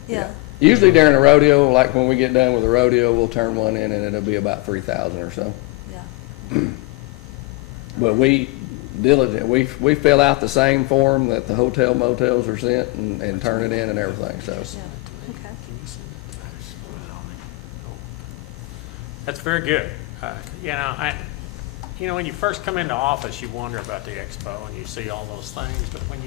Yeah, Usually during the rodeo, like when we get done with the rodeo, we'll turn one in and it'll be about 3,000 or so. yeah. But we we fill out the same form that the hotel motels are sent and turn it in and everything, so. Yeah, okay. That's very good. You know, when you first come into office, you wonder about the expo and you see all those things, but when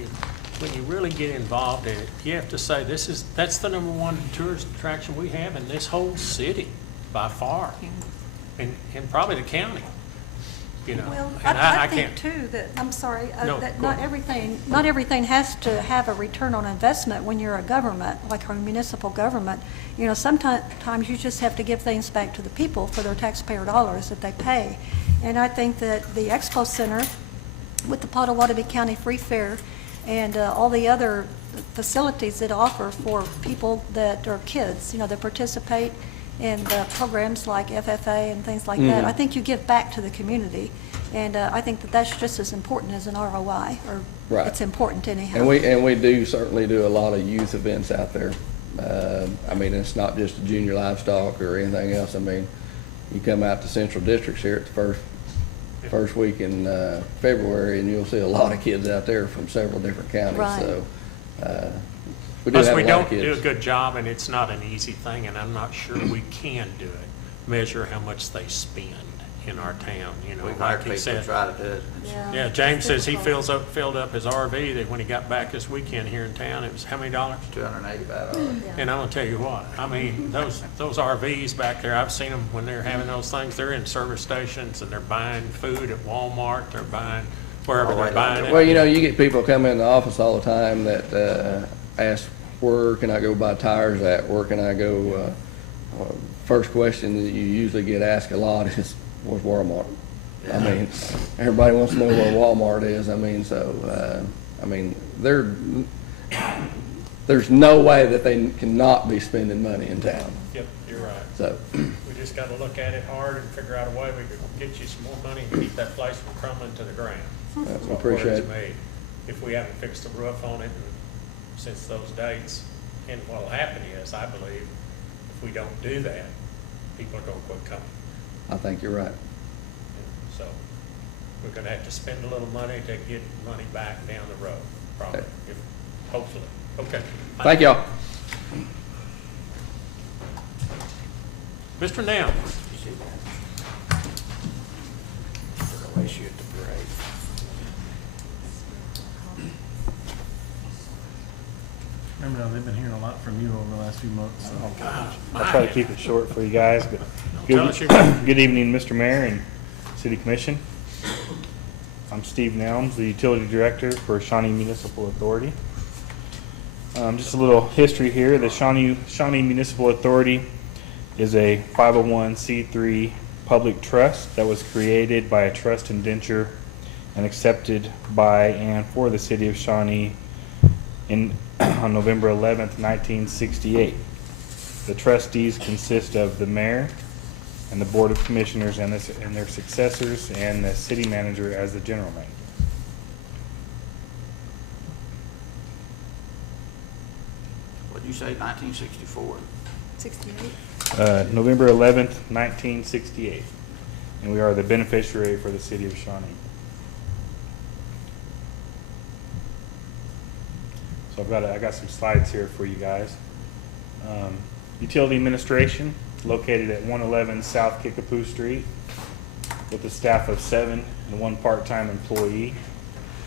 you really get involved in it, you have to say, that's the #1 tourist attraction we have in this whole city by far, and probably the county, you know. Well, And I can't. think too that, I'm sorry, No, that go not everything has to have a return on investment when you're a government, like a municipal government. You know, sometimes you just have to give things back to the people for their taxpayer dollars that they pay. And I think that the Expo Center, with the Pottawatomie County Free Fair, and all the other facilities that offer for people that are kids, you know, that participate in the programs like FFA and things like that, I think you give back to the community. And I think that that's just as important as an ROI, or Right. it's important anyhow. And we do certainly do a lot of youth events out there. I mean, it's not just junior livestock or anything else. I mean, you come out to Central Districts here at the first week in February, and you'll see a lot of kids out there from several different counties. Right. So We do Plus, have we a lot don't of do a kids. good job, and it's not an easy thing, and I'm not sure we can do it. Measure how much they spend in our town, you know, We've like hired he people to said. try to do it. Yeah, James It's says he difficult. filled up his RV, that when he got back this weekend here in town, it was how many dollars? $285. And I'm gonna tell you what, I mean, those RVs back there, I've seen them when they're having those things, they're in service stations and they're buying food at Walmart, they're buying wherever Oh, they're wait, buying it. Well, you know, you get people come in the office all the time that ask, where can I go buy tires at? Where can I go? First question that you usually get asked a lot is, where's Walmart? I mean, everybody wants to know where Walmart is. I mean, so, I mean, there's no way that they cannot be spending money in town. Yep, you're right. So, We just gotta look at it hard and figure out a way we could get you some more money and keep that place from crumbling to the ground. we That's what appreciate worries it. me. If we haven't fixed the roof on it and since those dates, and what'll happen is, I believe, if we don't do that, people are gonna quit coming. I think you're right. So, we're gonna have to spend a little money to get money back down the road, probably, Okay. hopefully. Okay. Thank y'all. Mr. Nam, You see that? The way she at the parade. Remember, now, they've been hearing a lot from you over the last few months, so. I'll try to keep it short for you guys, but Tell us your- good evening, Mr. Mayor and City Commission. I'm Steve Nelms, the Utility Director for Shawnee Municipal Authority. Just a little history here. The Shawnee Municipal Authority is a 501c3 public trust that was created by a trust indenture and accepted by and for the City of Shawnee on November 11th, 1968. The trustees consist of the mayor and the board of commissioners and their successors, and the city manager as the general manager. What'd you say, 1964? 68. November 11th, 1968, and we are the beneficiary for the City of Shawnee. So I got some slides here for you guys. Utility administration, located at 111 South Kickapoo Street, with a staff of 7 and 1 part-time employee.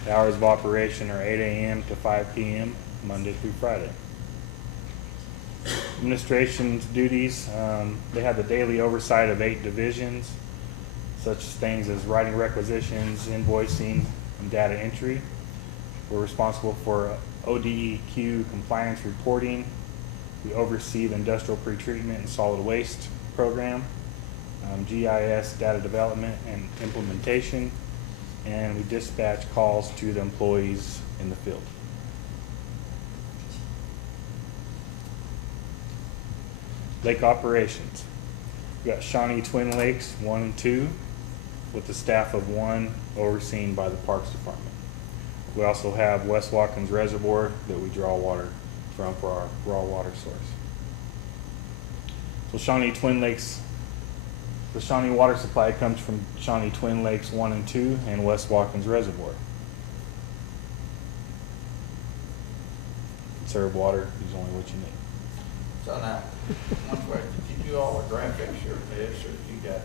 The hours of operation are 8 a.m. to 5 p.m., Monday through Friday. Administration's duties, they have the daily oversight of 8 divisions, such things as writing requisitions, invoicing, and data entry. We're responsible for ODEQ compliance reporting. We oversee the industrial pretreatment and solid waste program, GIS data development and implementation, and we dispatch calls to the employees in the field. Lake operations. We got Shawnee Twin Lakes 1 and 2 with a staff of 1 overseen by the Parks Department. We also have West Watkins Reservoir that we draw water from for our raw water source. So Shawnee Twin Lakes, the Shawnee water supply comes from Shawnee Twin Lakes 1 and 2 and West Watkins Reservoir. Serve water, use only what you need. So now, one question, did you all graphics your this, or you got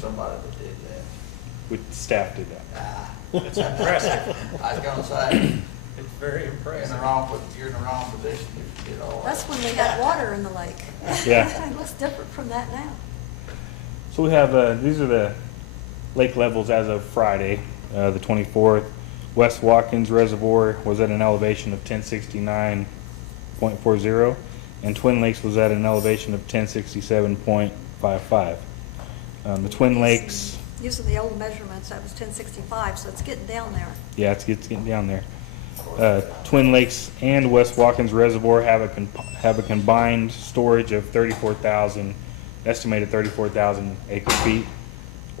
somebody that did that? We staff did that. It's impressive. I was gonna say, It's very you're in impressive. you're in the wrong position if you did all that. That's when we had water in the lake. Yeah. It looks different from that now. So we have, these are the lake levels as of Friday, the 24th. West Watkins Reservoir was at an elevation of 1069.40, and Twin Lakes was at an elevation of 1067.55. The Twin Lakes, Using the old measurements, that was 1065, so it's getting down there. yeah, it's getting down there. Twin Lakes and West Watkins Reservoir have a combined storage of 34,000, estimated 34,000 acre feet,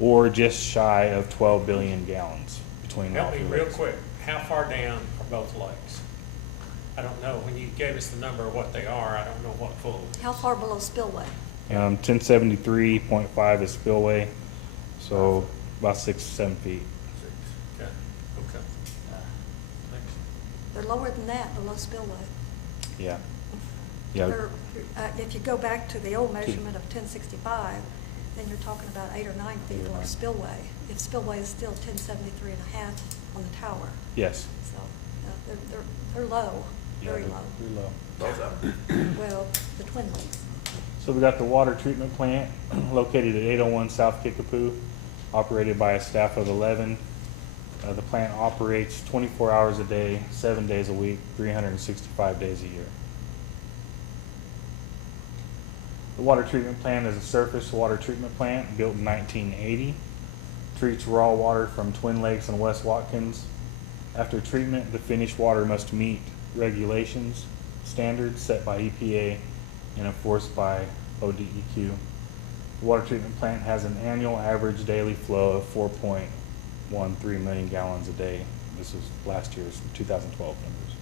or just shy of 12 billion gallons between all Help me three real lakes. quick, how far down are both lakes? I don't know, when you gave us the number of what they are, I don't know what full. How far below spillway? 1073.5 is spillway, so about 6-7 feet. Okay, okay. Thanks. They're lower than that, below spillway. Yeah. Yeah. If you go back to the old measurement of 1065, then you're talking about 8 or 9 feet for a spillway. If spillway is still 1073 and a half on the tower. Yes. So they're low, very Yeah, low. Pretty low. Both of them. Well, the Twin Lakes. So we got the water treatment plant located at 801 South Kickapoo, operated by a staff of 11. The plant operates 24 hours a day, 7 days a week, 365 days a year. The water treatment plant is a surface water treatment plant built in 1980. Treats raw water from Twin Lakes and West Watkins. After treatment, the finished water must meet regulations, standards set by EPA and enforced by ODEQ. The water treatment plant has an annual average daily flow of 4.13 million gallons a day. This is last year's 2012 numbers,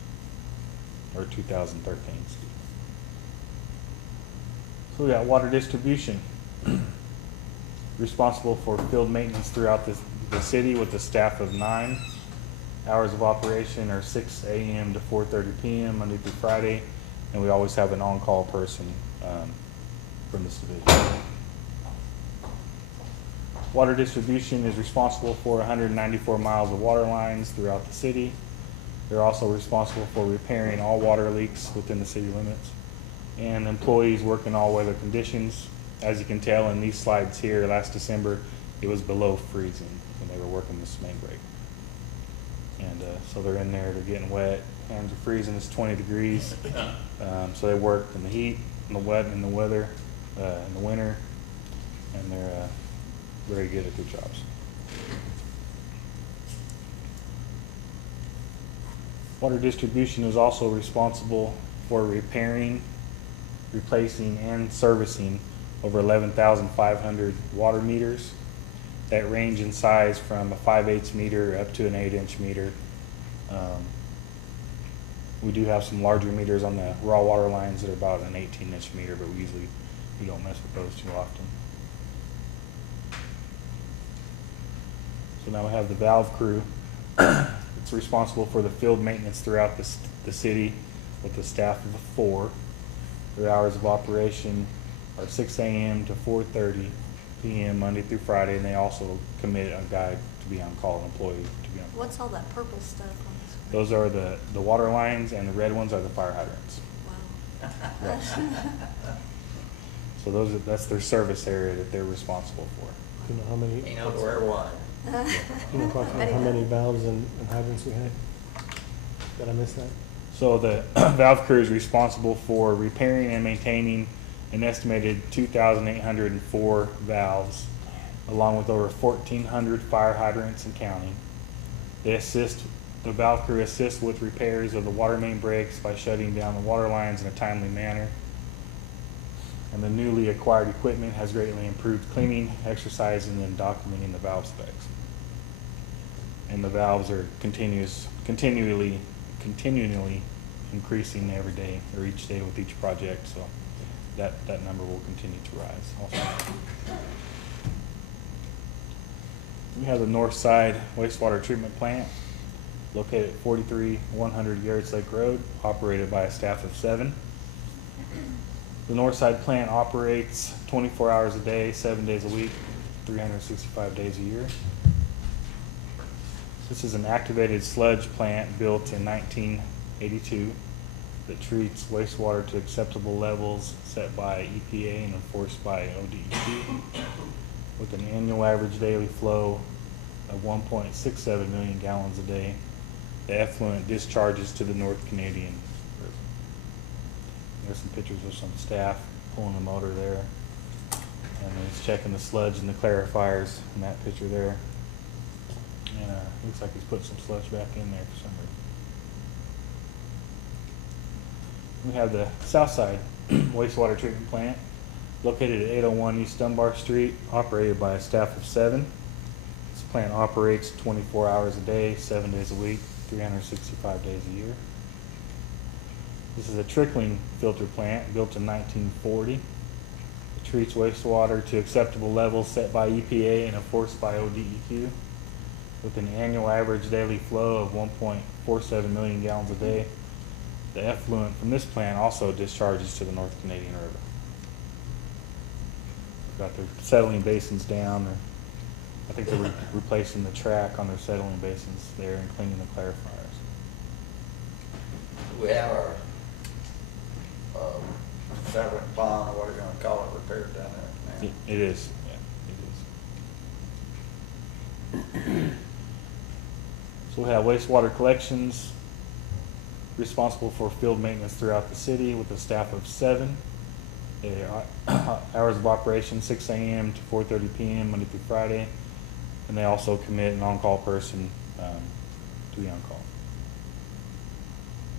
or 2013, excuse me. So we got water distribution, responsible for field maintenance throughout the city with a staff of 9. Hours of operation are 6 a.m. to 4:30 p.m. Monday through Friday, and we always have an on-call person from this division. Water distribution is responsible for 194 miles of water lines throughout the city. They're also responsible for repairing all water leaks within the city limits, and employees work in all weather conditions. As you can tell in these slides here, last December it was below freezing when they were working this main break. And so they're in there, they're getting wet, hands are freezing, it's 20 degrees. So they work in the heat, in the wet, in the weather, in the winter, and they're very good at their jobs. Water distribution is also responsible for repairing, replacing, and servicing over 11,500 water meters that range in size from a 5/8 meter up to an 8-inch meter. We do have some larger meters on the raw water lines that are about an 18-inch meter, but we don't mess with those too often. So now we have the valve crew. It's responsible for the field maintenance throughout the city with a staff of 4. Their hours of operation are 6 a.m. to 4:30 p.m. Monday through Friday, and they also commit a guy to be on call, an employee to be on call. What's all that purple stuff on the screen? Those are the water lines, and the red ones are the fire hydrants. Wow. Yes. So that's their service area that they're responsible for. You know how many, He knows where one. you know approximately how many valves and hydrants we have? Did I miss that? So the valve crew is responsible for repairing and maintaining an estimated 2,804 valves, along with over 1,400 fire hydrants and counting. The valve crew assists with repairs of the water main breaks by shutting down the water lines in a timely manner. And the newly acquired equipment has greatly improved cleaning, exercising, and documenting the valve specs. And the valves are continually increasing every day, or each day with each project, so that number will continue to rise also. We have the North Side Wastewater Treatment Plant located at 43-100 Yards Lake Road, operated by a staff of 7. The North Side plant operates 24 hours a day, 7 days a week, 365 days a year. This is an activated sludge plant built in 1982 that treats wastewater to acceptable levels set by EPA and enforced by ODEQ, with an annual average daily flow of 1.67 million gallons a day. The effluent discharges to the North Canadian River. There's some pictures of some staff pulling the motor there, and he's checking the sludge and the clarifiers in that picture there. And looks like he's put some sludge back in there for some reason. We have the Southside Wastewater Treatment Plant located at 801 East Dunbar Street, operated by a staff of 7. This plant operates 24 hours a day, 7 days a week, 365 days a year. This is a trickling filter plant built in 1940. It treats wastewater to acceptable levels set by EPA and enforced by ODEQ, with an annual average daily flow of 1.47 million gallons a day. the effluent from this plant also discharges to the North Canadian River. Got their settling basins down. I think they're replacing the track on their settling basins there and cleaning the clarifiers. We have our, settling pond, or what are you gonna call it, repaired down there now. It is, yeah, it is. So we have wastewater collections, responsible for field maintenance throughout the city with a staff of 7. They are hours of operation 6 a.m. to 4:30 p.m. Monday through Friday, and they also commit an on-call person to the on-call.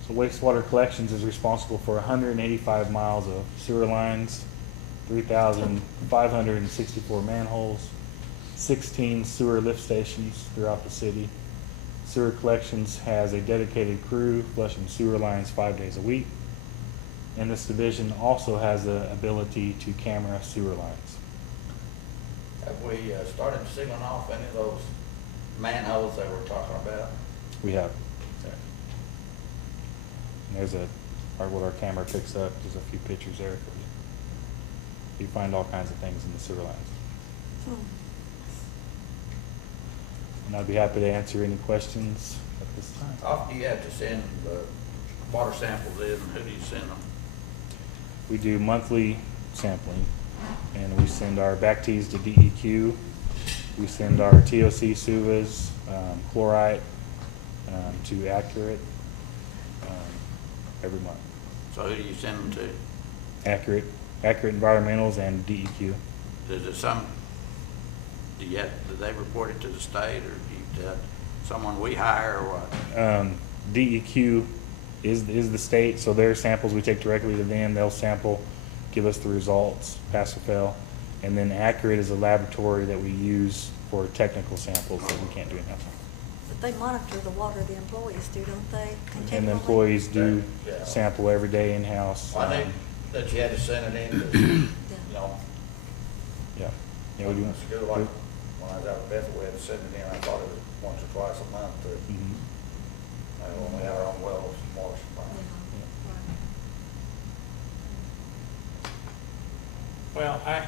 So wastewater collections is responsible for 185 miles of sewer lines, 3,564 manholes, 16 sewer lift stations throughout the city. Sewer collections has a dedicated crew flushing sewer lines 5 days a week. And this division also has the ability to camera sewer lines. Have we started sealing off any of those manholes they were talking about? We have. And there's what our camera picks up, there's a few pictures there. You find all kinds of things in the sewer lines. And I'd be happy to answer any questions at this time. How often do you have to send the water samples in, and who do you send them? We do monthly sampling, and we send our back tees to DEQ. We send our TOC SUVAs, chlorite, to Accurate every month. So who do you send them to? Accurate Environmentals and DEQ. Is it do they report it to the state, or do you have someone we hire, or what? DEQ is the state, so their samples we take directly to them. They'll sample, give us the results, pass or fail, and then Accurate is a laboratory that we use for technical samples that we can't do in-house. But they monitor the water the employees do, don't they? And the Continually? employees do Yeah. sample every day in-house. Well, I knew that you had to send it in, 'cause, you know, Yeah. Yeah, we do. in school, like, when I was out of Bethel, we had to send it in, I thought it was once or twice a month, to, Mhm. when we had our own wells, water supply. Well, I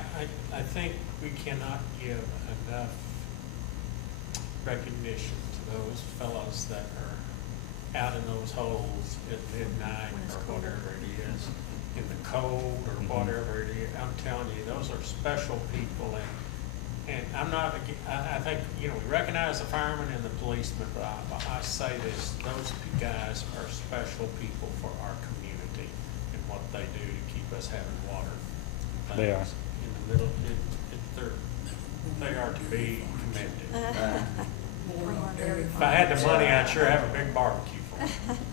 think we cannot give enough recognition to those fellows that are out in those holes at midnight or whatever it is, in the cold or whatever it is. I'm telling you, those are special people, and I'm not, I think, we recognize the firemen and the policemen, but I say this, those guys are special people for our community and what they do to keep us having water. They are. In the middle, they are to be commended. If I had the money, I'd sure have a big barbecue for them.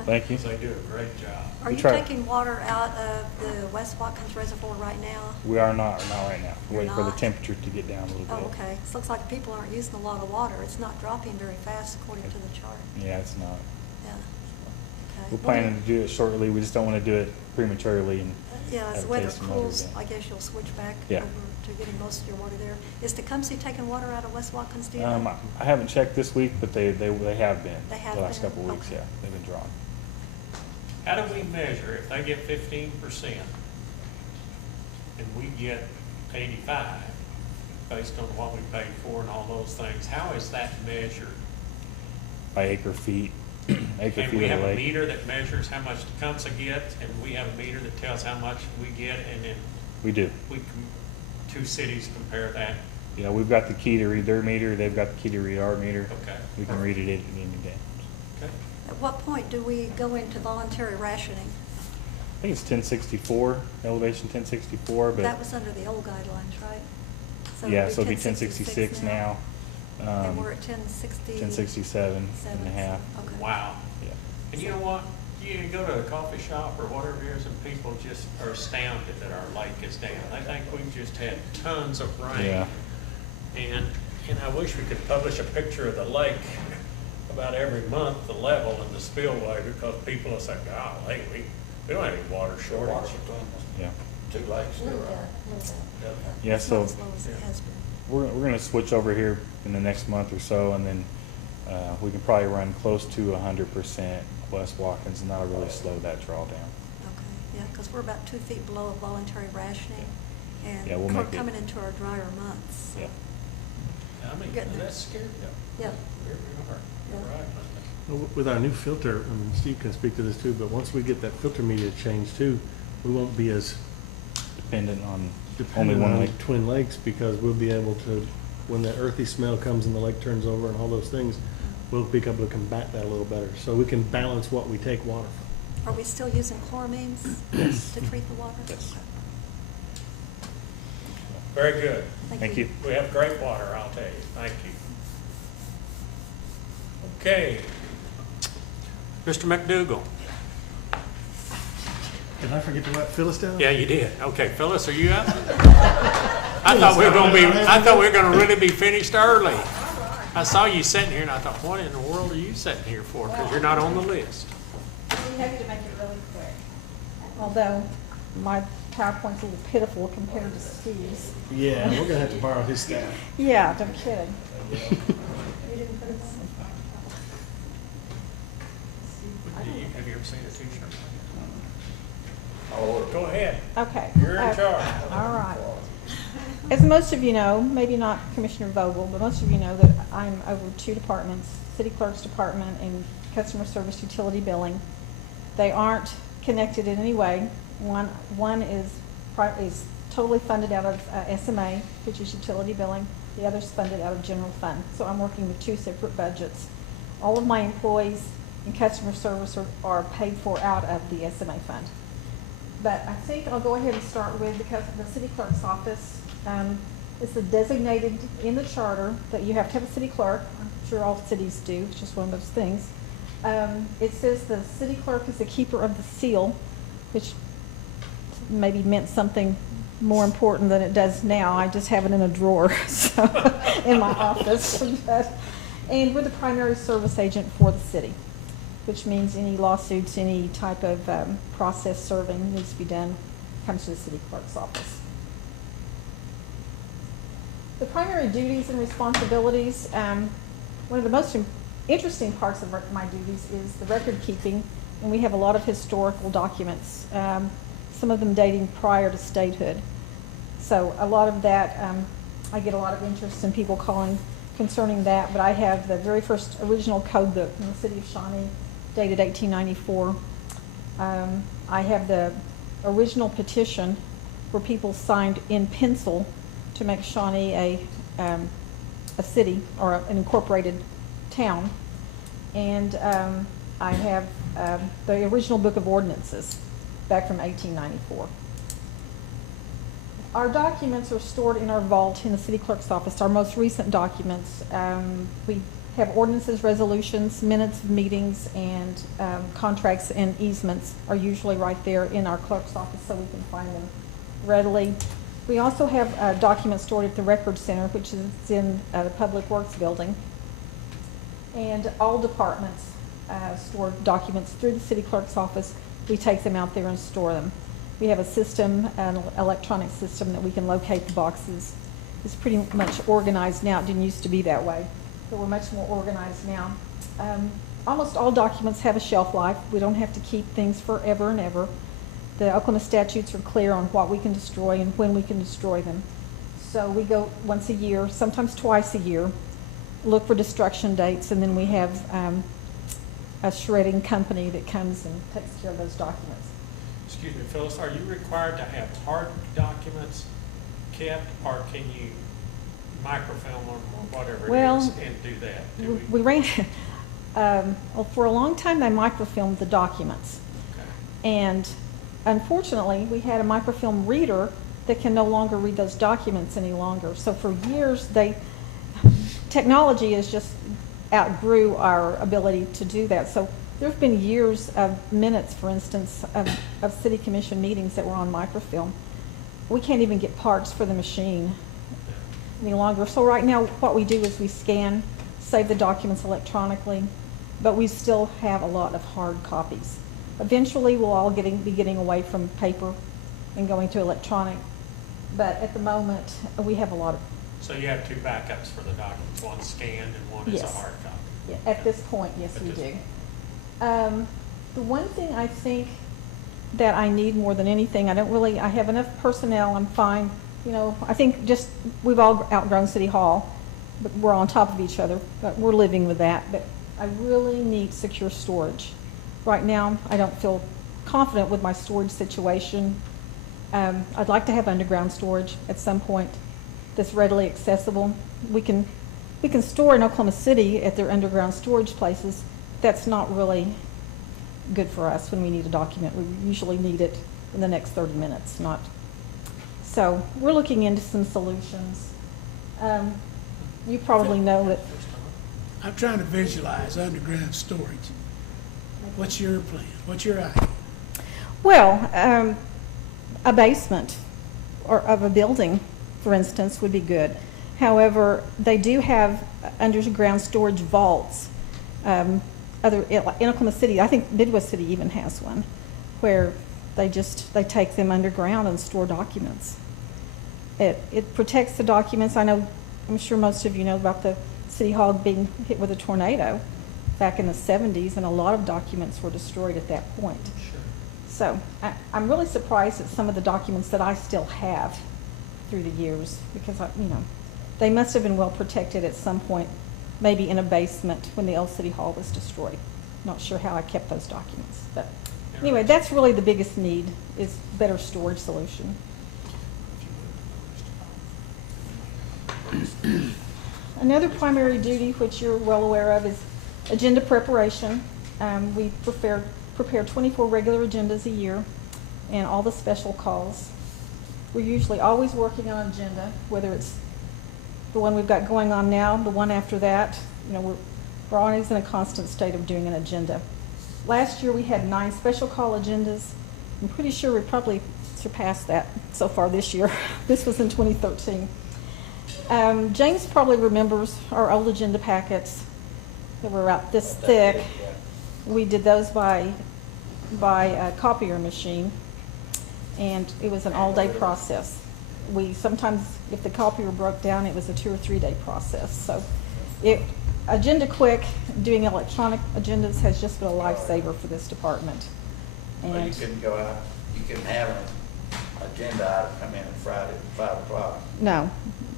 Thank you. They do a great job. Are We you try- taking water out of the West Watkins Reservoir right now? We are not right now. We're You're waiting for the not? temperature to get down a little bit. Oh, okay. So it looks like people aren't using a lot of water. It's not dropping very fast according to the chart. Yeah, it's not. Yeah. Okay. We're planning to do it shortly. We just don't want to do it prematurely. And Yeah, as have the a weather taste of Notre cools, Dame. I guess you'll switch back Yeah. over to getting most of your water there. Is Tecumseh taking water out of West Watkins, do you know? I haven't checked this week, but they have been. They have the last been? couple of weeks. Okay. Yeah, they've been drawing. How do we measure if they get 15% and we get 85 based on what we paid for and all those things? How is that measured? By acre feet, acre And feet we of have the a lake. meter that measures how much Tecumseh gets, and we have a meter that tells how much we get, and then We do. two cities compare that. Yeah, we've got the key to read their meter. They've got the key to read our meter. Okay. We can read it at any day. Okay. At what point do we go into voluntary rationing? I think it's 1064, elevation 1064, but That was under the old guidelines, right? yeah, so it'll be 1066 now. And we're at 1060. 1067 and a half. Okay. Wow. Yeah. And you know what? You go to a coffee shop or whatever it is, and people just are astounded that our lake is down. They think we've just had tons of rain. Yeah. And I wish we could publish a picture of the lake about every month, the level and the spillway, because people will say, golly, we don't have any water Water shortage. between Yeah. the two lakes still, Little bit, right? little bit. Yeah, It's so not as low as it has been. we're going to switch over here in the next month or so, and then We can probably run close to 100% West Watkins, and that'll really slow that drawdown. Okay, yeah, because we're about 2 feet below voluntary rationing, Yeah, we'll and we're make it- coming into our drier months. Yeah. I mean, Getting there. that's scary, though. Yeah. You're right. You're right. Well, with our new filter, and Steve can speak to this too, but once we get that filter media changed too, we won't be as Dependent on only dependent one on lake. Twin Lakes, because we'll be able to, when that earthy smell comes and the lake turns over and all those things, we'll be able to combat that a little better, so we can balance what we take water from. Are we still using chloramines to treat the water? Yes. Okay. Very good. Thank you. We have great water, I'll tell you. Thank you. Okay. Mr. McDougal. Did I forget to write Phyllis down? Yeah, you did. Okay, Phyllis, are you up? I thought we were gonna really be finished early. I saw you sitting here and I thought, what in the world are you sitting here for? Because you're not on the list. I'm happy to make it really quick. Although my PowerPoint's a little pitiful compared to Steve's. Yeah, we're gonna have to borrow his staff. Yeah, no kidding. Have you ever seen a t-shirt? Go ahead. Okay. You're in charge. All right. As most of you know, maybe not Commissioner Vogel, but most of you know that I'm over 2 departments, City Clerk's Department and Customer Service Utility Billing. They aren't connected in any way. One is totally funded out of SMA, which is utility billing. The other is funded out of general fund. So I'm working with 2 separate budgets. All of my employees in customer service are paid for out of the SMA fund. But I think I'll go ahead and start with the city clerk's office. It's designated in the charter that you have to have a city clerk. I'm sure all cities do. It's just one of those things. It says the city clerk is the keeper of the seal, which maybe meant something more important than it does now. I just have it in a drawer so, in my office. And we're the primary service agent for the city, which means any lawsuits, any type of process serving needs to be done, comes to the city clerk's office. The primary duties and responsibilities, one of the most interesting parts of my duties is the record keeping, and we have a lot of historical documents, some of them dating prior to statehood. So a lot of that, I get a lot of interest in people calling concerning that, but I have the very first original code book from the city of Shawnee, dated 1894. I have the original petition where people signed in pencil to make Shawnee a city or an incorporated town. And I have the original book of ordinances back from 1894. Our documents are stored in our vault in the city clerk's office, our most recent documents. We have ordinances, resolutions, minutes of meetings, and contracts and easements are usually right there in our clerk's office so we can find them readily. We also have documents stored at the Record Center, which is in the Public Works Building. And all departments store documents through the city clerk's office. We take them out there and store them. We have a system, an electronic system that we can locate the boxes. It's pretty much organized now. It didn't used to be that way, but we're much more organized now. Almost all documents have a shelf life. We don't have to keep things forever and ever. The Oklahoma statutes are clear on what we can destroy and when we can destroy them. So we go once a year, sometimes twice a year, look for destruction dates, and then we have a shredding company that comes and takes care of those documents. Excuse me, Phyllis, are you required to have hard documents kept, or can you microfilm them or whatever it is and do that? We ran, well, for a long time they microfilmed the documents. Okay. And unfortunately, we had a microfilm reader that can no longer read those documents any longer. So for years, technology has just outgrew our ability to do that. So there have been years of minutes, for instance, of city commission meetings that were on microfilm. We can't even get parts for the machine any longer. So right now, what we do is we scan, save the documents electronically, but we still have a lot of hard copies. Eventually, we'll all be getting away from paper and going to electronic. But at the moment, we have a lot of So you have two backups for the documents, one scanned and one is a Yes. hard copy. Yeah, at this point, yes, At we this do. point. The one thing I think that I need more than anything, I have enough personnel, I'm fine. You know, I think just, we've all outgrown City Hall, but we're on top of each other, but we're living with that. But I really need secure storage. Right now, I don't feel confident with my storage situation. I'd like to have underground storage at some point that's readily accessible. We can store in Oklahoma City at their underground storage places. That's not really good for us when we need a document. We usually need it in the next 30 minutes, not. So we're looking into some solutions. You probably know that. I'm trying to visualize underground storage. What's your plan? What's your idea? Well, a basement or of a building, for instance, would be good. However, they do have underground storage vaults. In Oklahoma City, I think Midwest City even has one, where they take them underground and store documents. It protects the documents. I'm sure most of you know about the City Hall being hit with a tornado back in the 70s, and a lot of documents were destroyed at that point. Sure. So I'm really surprised at some of the documents that I still have through the years, because they must have been well protected at some point, maybe in a basement when the old City Hall was destroyed. Not sure how I kept those documents, but anyway, that's really the biggest need, is better storage solution. Another primary duty, which you're well aware of, is agenda preparation. We prepare 24 regular agendas a year and all the special calls. We're usually always working on an agenda, whether it's the one we've got going on now, the one after that. We're always in a constant state of doing an agenda. Last year we had 9 special call agendas. I'm pretty sure we probably surpassed that so far this year. This was in 2013. James probably remembers our old agenda packets that were about this thick. We did those by a copier machine, and it was an all-day process. Sometimes, if the copier broke down, it was a 2 or 3 day process. So, Agenda Quick, doing electronic agendas, has just been a lifesaver for this department. Well, you can go out, you can have an agenda item come in on Friday at 5 o'clock. No,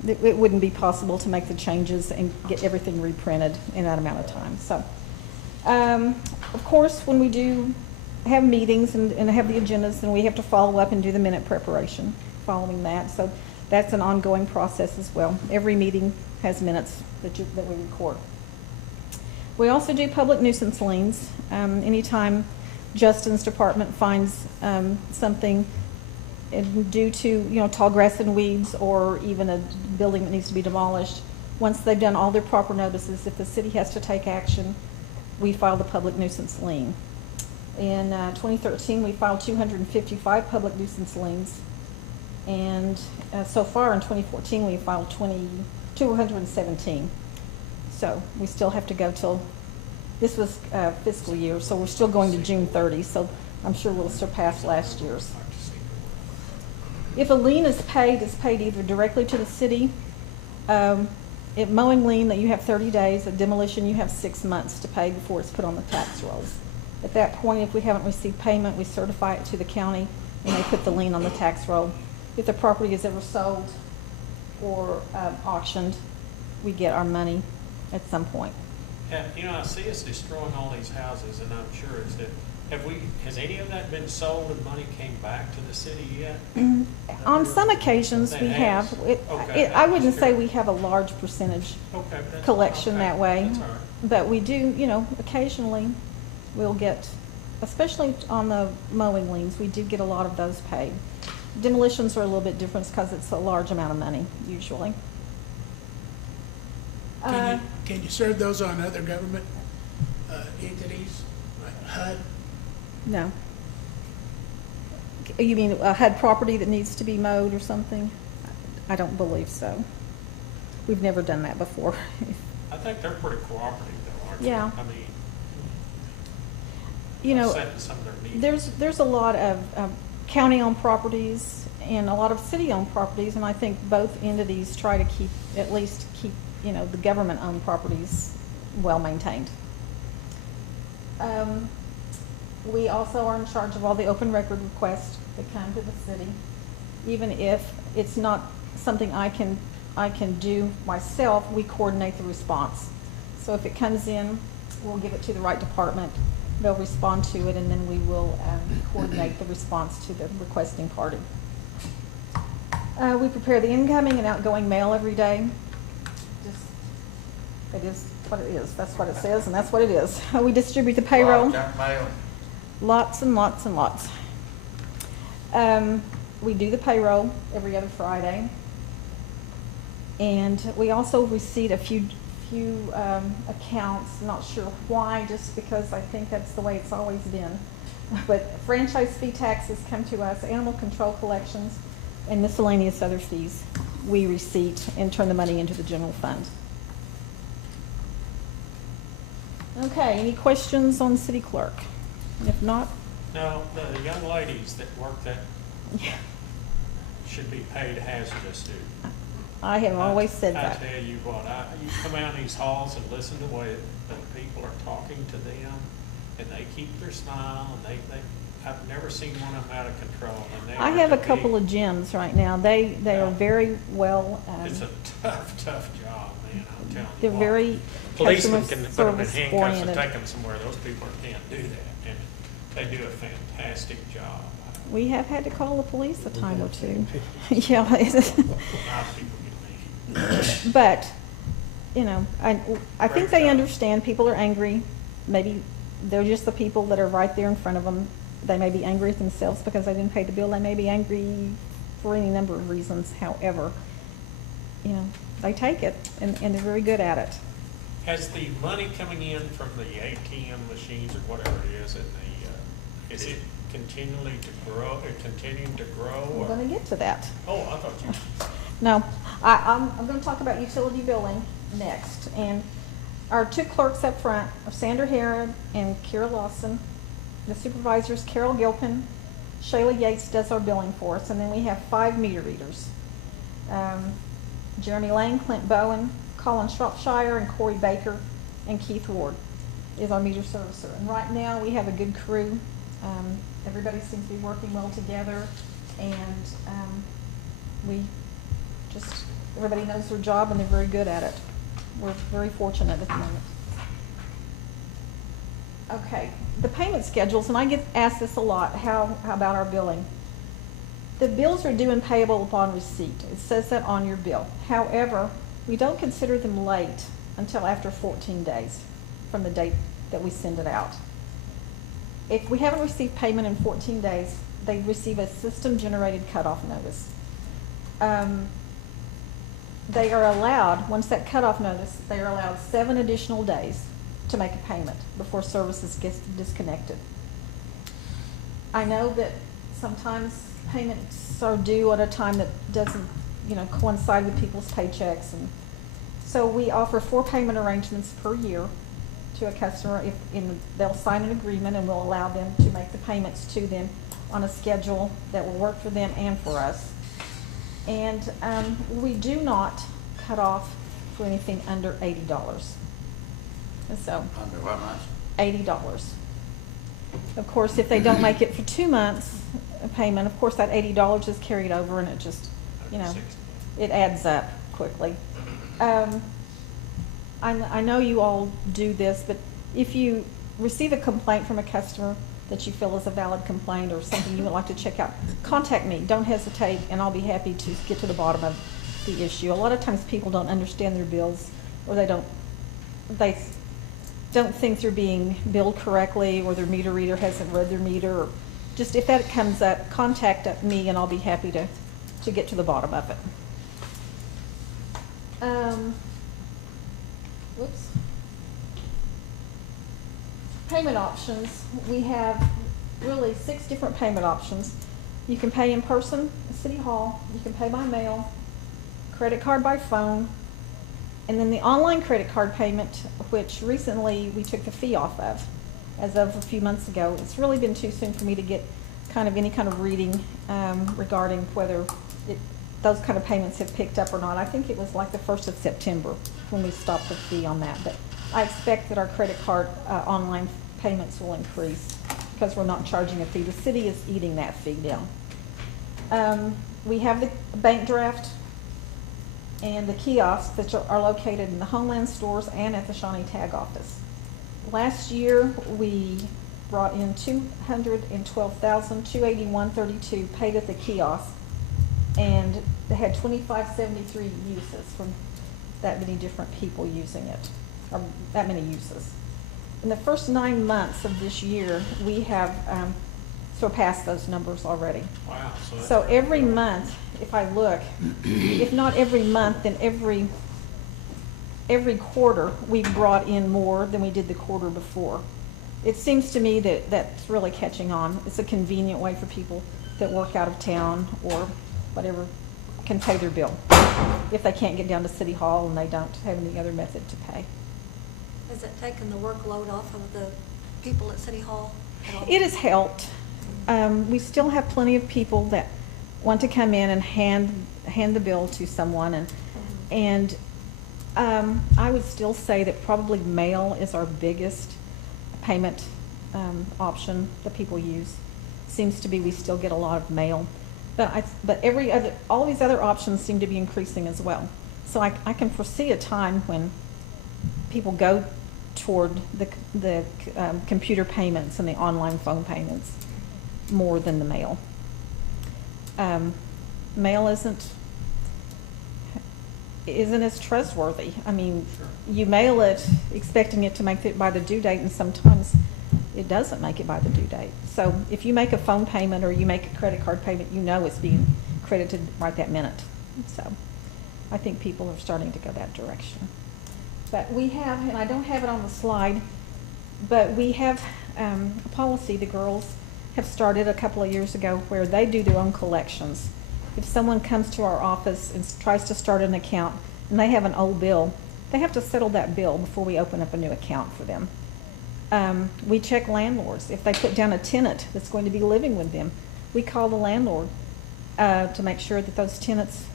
it wouldn't be possible to make the changes and get everything reprinted in that amount of time. So, of course, when we do have meetings and have the agendas, then we have to follow up and do the minute preparation following that. So that's an ongoing process as well. Every meeting has minutes that we record. We also do public nuisance liens. Anytime Justin's department finds something due to tall grass and weeds, or even a building that needs to be demolished, once they've done all their proper notices, if the city has to take action, we file the public nuisance lien. In 2013, we filed 255 public nuisance liens, and so far in 2014, we filed 217. So we still have to go till, this was fiscal year, so we're still going to June 30, so I'm sure we'll surpass last year's. If a lien is paid, it's paid either directly to the city. At mowing lien, that you have 30 days. At demolition, you have 6 months to pay before it's put on the tax rolls. At that point, if we haven't received payment, we certify it to the county, and they put the lien on the tax roll. If the property is ever sold or auctioned, we get our money at some point. Yeah, I see us destroying all these houses, and I'm sure has any of that been sold and money came back to the city yet? On some occasions, we It have. has? Okay, I I'm wouldn't just say curious. we have a large percentage Okay, that's- collection okay, that way. That's all right. But we do, occasionally, we'll get, especially on the mowing liens, we do get a lot of those paid. Demolitions are a little bit different because it's a large amount of money, usually. Can you serve those on other government entities, like HUD? No. You mean a HUD property that needs to be mowed or something? I don't believe so. We've never done that before. I think they're pretty cooperative though, aren't they? Yeah. I mean, Setting some of their needs. there's a lot of county-owned properties and a lot of city-owned properties, and I think both entities try to keep, at least keep, you know, the government-owned properties well-maintained. We also are in charge of all the open record requests that come to the city. Even if it's not something I can do myself, we coordinate the response. So if it comes in, we'll give it to the right department, they'll respond to it, and then we will coordinate the response to the requesting party. We prepare the incoming and outgoing mail every day. It is what it is. That's what it says, and that's what it is. We distribute the payroll. Junk mail. Lots and lots and lots. We do the payroll every other Friday. And we also receive a few accounts, not sure why, just because I think that's the way it's always been. But franchise fee taxes come to us, animal control collections, and miscellaneous other fees we receipt and turn the money into the general fund. Okay, any questions on city clerk? And if not, Now, the young ladies that work that yeah, should be paid hazardous duty. I have always said I that. tell you what, you come out in these halls and listen to the way that people are talking to them, and they keep their smile, and I've never seen one of them out of control. And they I are have a to be- couple of gyms right now. They are very well, It's a tough job, man, I'm telling you. they're what. very Policemen customer can put them in service handcuffs and oriented. take them somewhere. Those people can't do that, and they do a fantastic job. We have had to call the police a time or two. Yeah. A lot of people get mean. But, you know, I think Great they job. understand people are angry. Maybe they're just the people that are right there in front of them. They may be angry at themselves because they didn't pay the bill. They may be angry for any number of reasons. However, you know, they take it and they're very good at it. Has the money coming in from the ATM machines or whatever it is, and is it continuing to grow? I'm or- going to get to that. Oh, I thought you, No, I'm going to talk about utility billing next. And our two clerks up front are Sandra Herron and Kira Lawson. The supervisors, Carol Gilpin, Shayla Yates does our billing for us. And then we have 5 meter readers. Jeremy Lane, Clint Bowen, Colin Shropshire, and Corey Baker, and Keith Ward is our meter servicer. And right now we have a good crew. Everybody seems to be working well together, and everybody knows their job and they're very good at it. We're very fortunate at the moment. Okay, the payment schedules, and I get asked this a lot, how about our billing? The bills are due and payable upon receipt. It says that on your bill. However, we don't consider them late until after 14 days from the date that we send it out. If we haven't received payment in 14 days, they receive a system-generated cutoff notice. They are allowed, once that cutoff notice, they are allowed 7 additional days to make a payment before services gets disconnected. I know that sometimes payments are due at a time that doesn't, you know, coincide with people's paychecks, and so we offer 4 payment arrangements per year to a customer. They'll sign an agreement, and we'll allow them to make the payments to them on a schedule that will work for them and for us. And we do not cut off for anything under $80. And so Under what much? $80. Of course, if they don't make it for 2 months, a payment, of course, that $80 is carried over, and it just, you know, it adds up quickly. I know you all do this, but if you receive a complaint from a customer that you feel is a valid complaint or something you would like to check out, contact me. Don't hesitate, and I'll be happy to get to the bottom of the issue. A lot of times people don't understand their bills, or they don't think they're being billed correctly, or their meter reader hasn't read their meter. Or just if that comes up, contact me, and I'll be happy to get to the bottom of it. Whoops. Payment options. We have really 6 different payment options. You can pay in person at City Hall. You can pay by mail, credit card by phone, and then the online credit card payment, which recently we took the fee off of as of a few months ago. It's really been too soon for me to get kind of any kind of reading regarding whether those kind of payments have picked up or not. I think it was like the 1st of September when we stopped the fee on that. But I expect that our credit card online payments will increase because we're not charging a fee. The city is eating that fee down. We have the bank draft and the kiosks that are located in the Homeland stores and at the Shawnee Tag office. Last year, we brought in $212,281.32 paid at the kiosk, and they had 2573 uses from that many different people using it, or that many uses. In the first 9 months of this year, we have surpassed those numbers already. Wow. So every month, if I look, if not every month, then every quarter, we've brought in more than we did the quarter before. It seems to me that that's really catching on. It's a convenient way for people that work out of town or whatever can pay their bill if they can't get down to City Hall and they don't have any other method to pay. Has it taken the workload off of the people at City Hall at all? It has helped. We still have plenty of people that want to come in and hand the bill to someone, and I would still say that probably mail is our biggest payment option that people use. Seems to be we still get a lot of mail, but all these other options seem to be increasing as well. So I can foresee a time when people go toward the computer payments and the online phone payments more than the mail. Mail isn't as trustworthy. I mean, you mail it expecting it to make it by the due date, and sometimes it doesn't make it by the due date. So if you make a phone payment or you make a credit card payment, you know it's being credited right that minute. So I think people are starting to go that direction. But we have, and I don't have it on the slide, but we have a policy the girls have started a couple of years ago where they do their own collections. If someone comes to our office and tries to start an account and they have an old bill, they have to settle that bill before we open up a new account for them. We check landlords. If they put down a tenant that's going to be living with them, we call the landlord to make sure that those tenants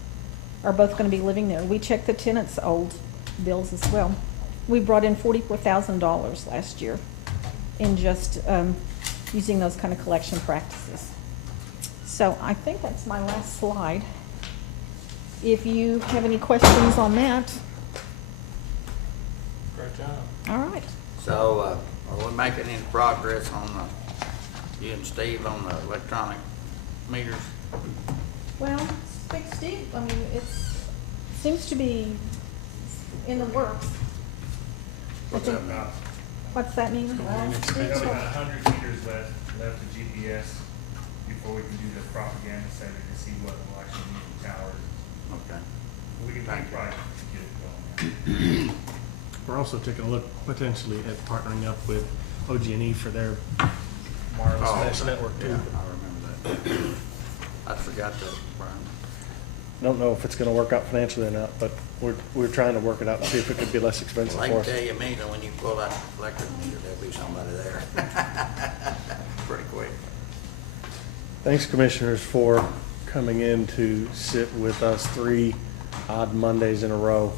are both going to be living there. We check the tenant's old bills as well. We brought in $44,000 last year in just using those kind of collection practices. So I think that's my last slide. If you have any questions on that. Great job. All right. So, are we making any progress on you and Steve on the electronic meters? Well, Big Steve, I mean, it seems to be in the works. What's that about? What's that mean? I got about 100 meters left of GPS before we can do the propaganda study to see what will actually need the towers. Okay. We can Thank take you. right to get it going. We're also taking a look potentially at partnering up with OG&E for their wireless mesh network too. Yeah, I remember that. I forgot that, Brian. Don't know if it's gonna work out financially or not, but we're trying to work it out and see if it could be less expensive Well, I for can us. tell you me that when you pull out the electric meter, there'll be somebody there. Pretty quick. Thanks, commissioners, for coming in to sit with us 3 odd Mondays in a row.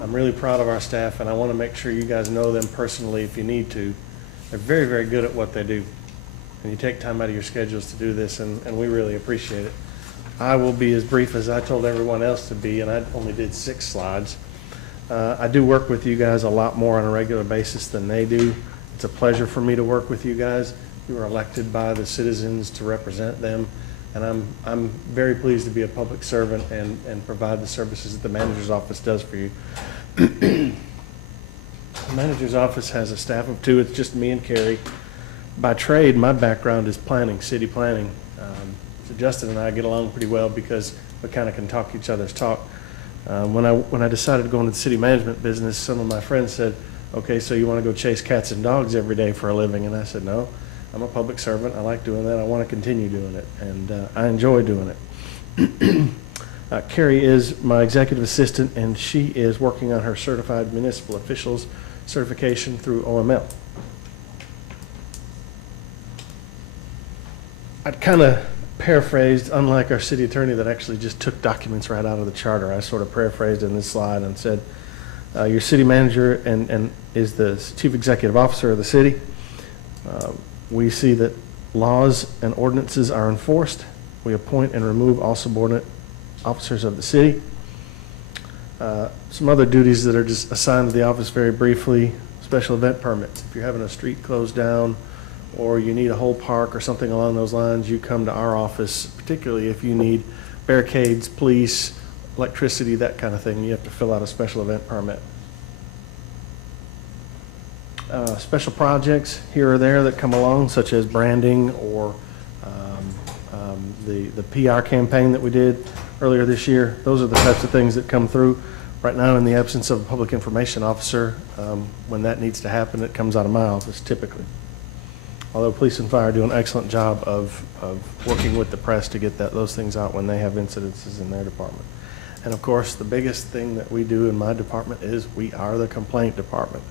I'm really proud of our staff, and I want to make sure you guys know them personally if you need to. They're very, very good at what they do. And you take time out of your schedules to do this, and we really appreciate it. I will be as brief as I told everyone else to be, and I only did 6 slides. I do work with you guys a lot more on a regular basis than they do. It's a pleasure for me to work with you guys. You were elected by the citizens to represent them, and I'm very pleased to be a public servant and provide the services that the manager's office does for you. The manager's office has a staff of 2. It's just me and Carrie. By trade, my background is planning, city planning. So Justin and I get along pretty well because we kind of can talk each other's talk. When I decided to go into the city management business, some of my friends said, "Okay, so you want to go chase cats and dogs every day for a living?" And I said, "No, I'm a public servant. I like doing that. I want to continue doing it, and I enjoy doing it." Carrie is my executive assistant, and she is working on her certified municipal officials certification through OML. I'd kind of paraphrased, unlike our city attorney that actually just took documents right out of the charter. I sort of paraphrased in this slide and said, your city manager and is the chief executive officer of the city. We see that laws and ordinances are enforced. We appoint and remove all subordinate officers of the city. Some other duties that are just assigned to the office very briefly: special event permits. If you're having a street closed down or you need a whole park or something along those lines, you come to our office, particularly if you need barricades, police, electricity, that kind of thing. You have to fill out a special event permit. Special projects here or there that come along, such as branding or the PR campaign that we did earlier this year. Those are the types of things that come through. Right now, in the absence of a public information officer, when that needs to happen, it comes out of my office typically. Although police and fire do an excellent job of working with the press to get those things out when they have incidences in their department. And of course, the biggest thing that we do in my department is we are the complaint department.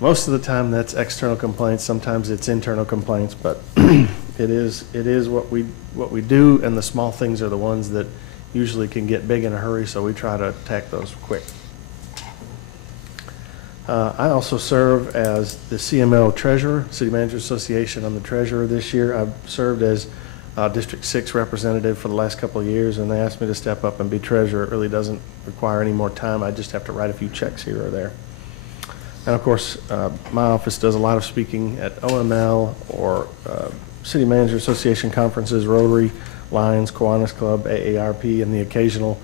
Most of the time that's external complaints, sometimes it's internal complaints, but it is what we do, and the small things are the ones that usually can get big in a hurry, so we try to attack those quick. I also serve as the CML treasurer, City Managers Association. I'm the treasurer this year. I've served as District 6 representative for the last couple of years, and they asked me to step up and be treasurer. It really doesn't require any more time. I just have to write a few checks here or there. And of course, my office does a lot of speaking at OML or City Managers Association conferences, Rotary, Lions, Kiwanis Club, AARP, and the occasional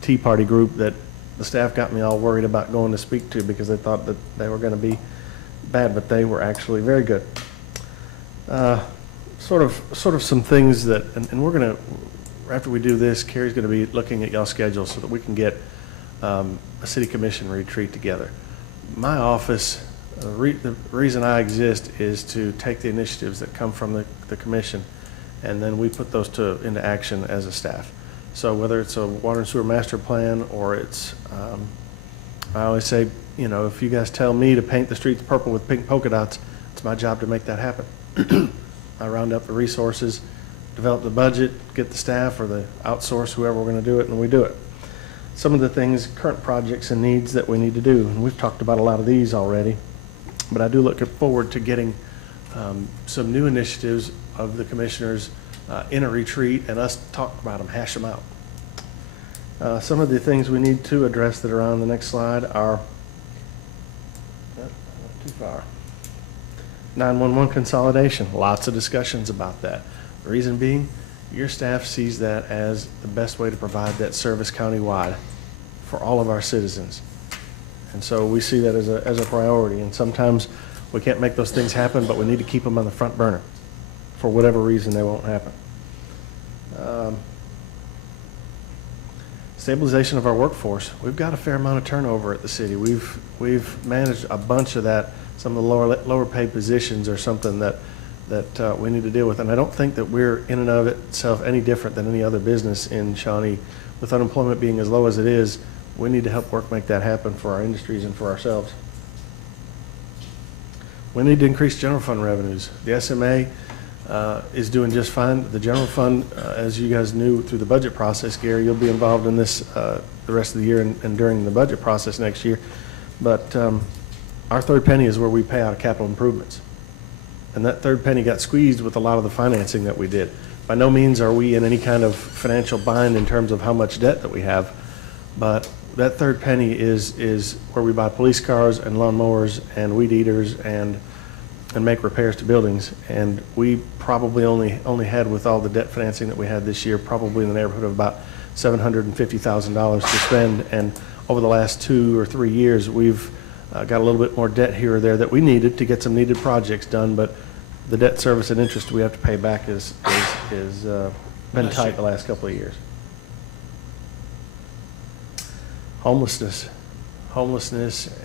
Tea Party group that the staff got me all worried about going to speak to because they thought that they were going to be bad, but they were actually very good. Sort of some things that, and we're going to, after we do this, Carrie's going to be looking at y'all's schedule so that we can get a city commission retreat together. My office, the reason I exist is to take the initiatives that come from the commission, and then we put those into action as a staff. So whether it's a water and sewer master plan or it's, I always say, you know, if you guys tell me to paint the streets purple with pink polka dots, it's my job to make that happen. I round up the resources, develop the budget, get the staff or the outsource, whoever we're going to do it, and we do it. Some of the things, current projects and needs that we need to do, and we've talked about a lot of these already, but I do look forward to getting some new initiatives of the commissioners in a retreat and us talk about them, hash them out. Some of the things we need to address that are on the next slide are, not too far, 911 consolidation. Lots of discussions about that. The reason being, your staff sees that as the best way to provide that service countywide for all of our citizens. And so we see that as a priority. And sometimes we can't make those things happen, but we need to keep them on the front burner. For whatever reason, they won't happen. Stabilization of our workforce. We've got a fair amount of turnover at the city. We've managed a bunch of that. Some of the lower paid positions are something that we need to deal with. And I don't think that we're in and of itself any different than any other business in Shawnee. With unemployment being as low as it is, we need to help make that happen for our industries and for ourselves. We need to increase general fund revenues. The SMA is doing just fine. The general fund, as you guys knew through the budget process, Gary, you'll be involved in this the rest of the year and during the budget process next year. But our third penny is where we pay out capital improvements. And that third penny got squeezed with a lot of the financing that we did. By no means are we in any kind of financial bind in terms of how much debt that we have, but that third penny is where we buy police cars and lawnmowers and weed eaters and make repairs to buildings. And we probably only had, with all the debt financing that we had this year, probably in the neighborhood of about $750,000 to spend. And over the last 2 or 3 years, we've got a little bit more debt here or there that we needed to get some needed projects done, but the debt service and interest we have to pay back is been tight the last couple of years. Homelessness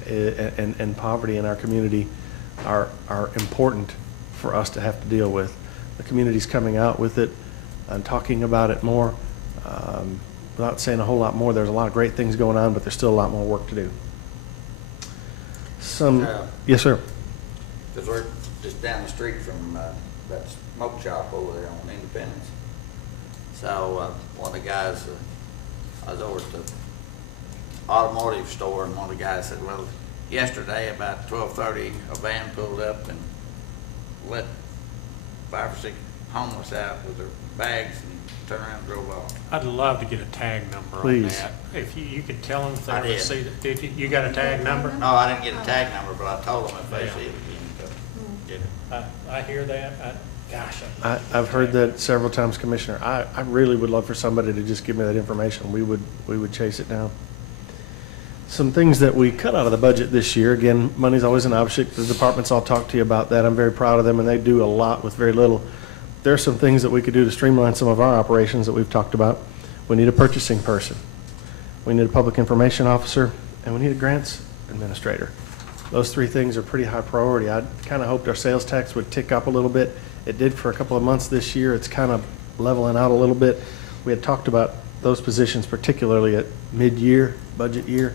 and poverty in our community are important for us to have to deal with. The community's coming out with it and talking about it more. Without saying a whole lot more, there's a lot of great things going on, but there's still a lot more work to do. Harold. Yes, sir. Because we're just down the street from that smoke shop over there on Independence. So, one of the guys, I was over at the automotive store, and one of the guys said, well, yesterday about 12:30, a van pulled up and let 5 or 6 homeless out with their bags and turned around and drove off. I'd love to get a tag number on Please. that. If you could tell them if they I ever did. see that, did you got a tag number? No, I didn't get a tag number, but I told them if they Yeah. see it again, to get it. I hear that. Gosh. I've heard that several times, Commissioner. I really would love for somebody to just give me that information. We would chase it down. Some things that we cut out of the budget this year, again, money's always an object. The departments all talk to you about that. I'm very proud of them, and they do a lot with very little. There are some things that we could do to streamline some of our operations that we've talked about. We need a purchasing person. We need a public information officer, and we need a grants administrator. Those 3 things are pretty high priority. I kind of hoped our sales tax would tick up a little bit. It did for a couple of months this year. It's kind of leveling out a little bit. We had talked about those positions, particularly at mid-year, budget year.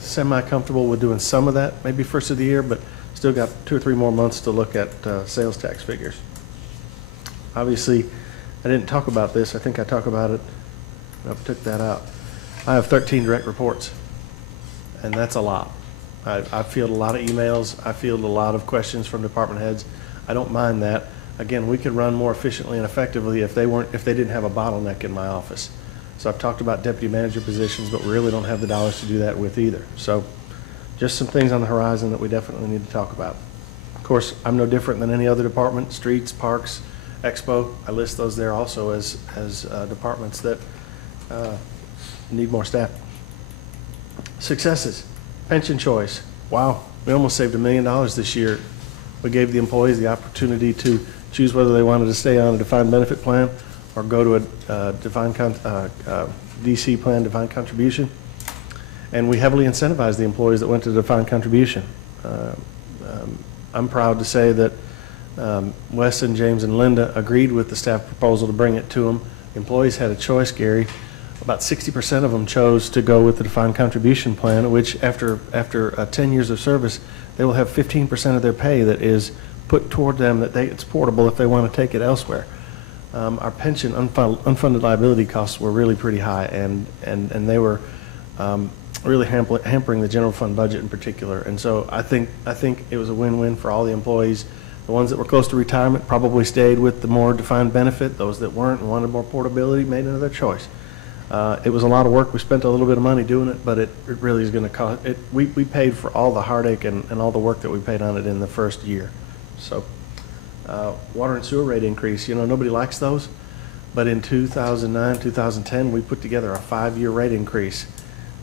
Semi-comfortable with doing some of that, maybe first of the year, but still got 2 or 3 more months to look at sales tax figures. Obviously, I didn't talk about this. I think I talked about it. I took that out. I have 13 direct reports, and that's a lot. I field a lot of emails. I field a lot of questions from department heads. I don't mind that. Again, we could run more efficiently and effectively if they didn't have a bottleneck in my office. So I've talked about deputy manager positions, but we really don't have the dollars to do that with either. So just some things on the horizon that we definitely need to talk about. Of course, I'm no different than any other department, streets, parks, expo. I list those there also as departments that need more staff. Successes, pension choice. Wow, we almost saved $1 million this year. We gave the employees the opportunity to choose whether they wanted to stay on a defined benefit plan or go to a DC plan, defined contribution. And we heavily incentivized the employees that went to defined contribution. I'm proud to say that Weston, James, and Linda agreed with the staff proposal to bring it to them. Employees had a choice, Gary. About 60% of them chose to go with the defined contribution plan, which after 10 years of service, they will have 15% of their pay that is put toward them that it's portable if they want to take it elsewhere. Our pension unfunded liability costs were really pretty high, and they were really hampering the general fund budget in particular. And so I think it was a win-win for all the employees. The ones that were close to retirement probably stayed with the more defined benefit. Those that weren't and wanted more portability made another choice. It was a lot of work. We spent a little bit of money doing it, but it really is going to cost. We paid for all the heartache and all the work that we paid on it in the first year. So water and sewer rate increase, nobody likes those, but in 2009, 2010, we put together a 5-year rate increase.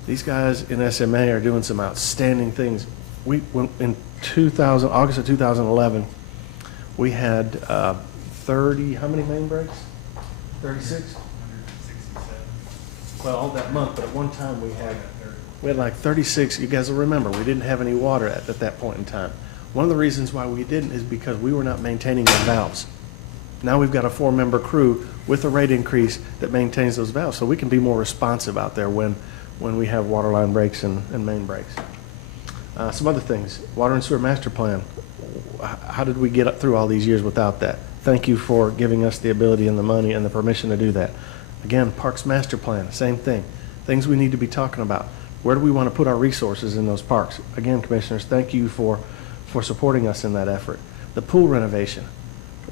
These guys in SMA are doing some outstanding things. In August of 2011, we had 30, how many main breaks? 36? Well, all that month, but at one time we had like 36. You guys will remember, we didn't have any water at that point in time. One of the reasons why we didn't is because we were not maintaining the valves. Now we've got a 4-member crew with a rate increase that maintains those valves, so we can be more responsive out there when we have water line breaks and main breaks. Some other things, water and sewer master plan. How did we get up through all these years without that? Thank you for giving us the ability and the money and the permission to do that. Again, parks master plan, same thing. Things we need to be talking about. Where do we want to put our resources in those parks? Again, commissioners, thank you for supporting us in that effort. The pool renovation.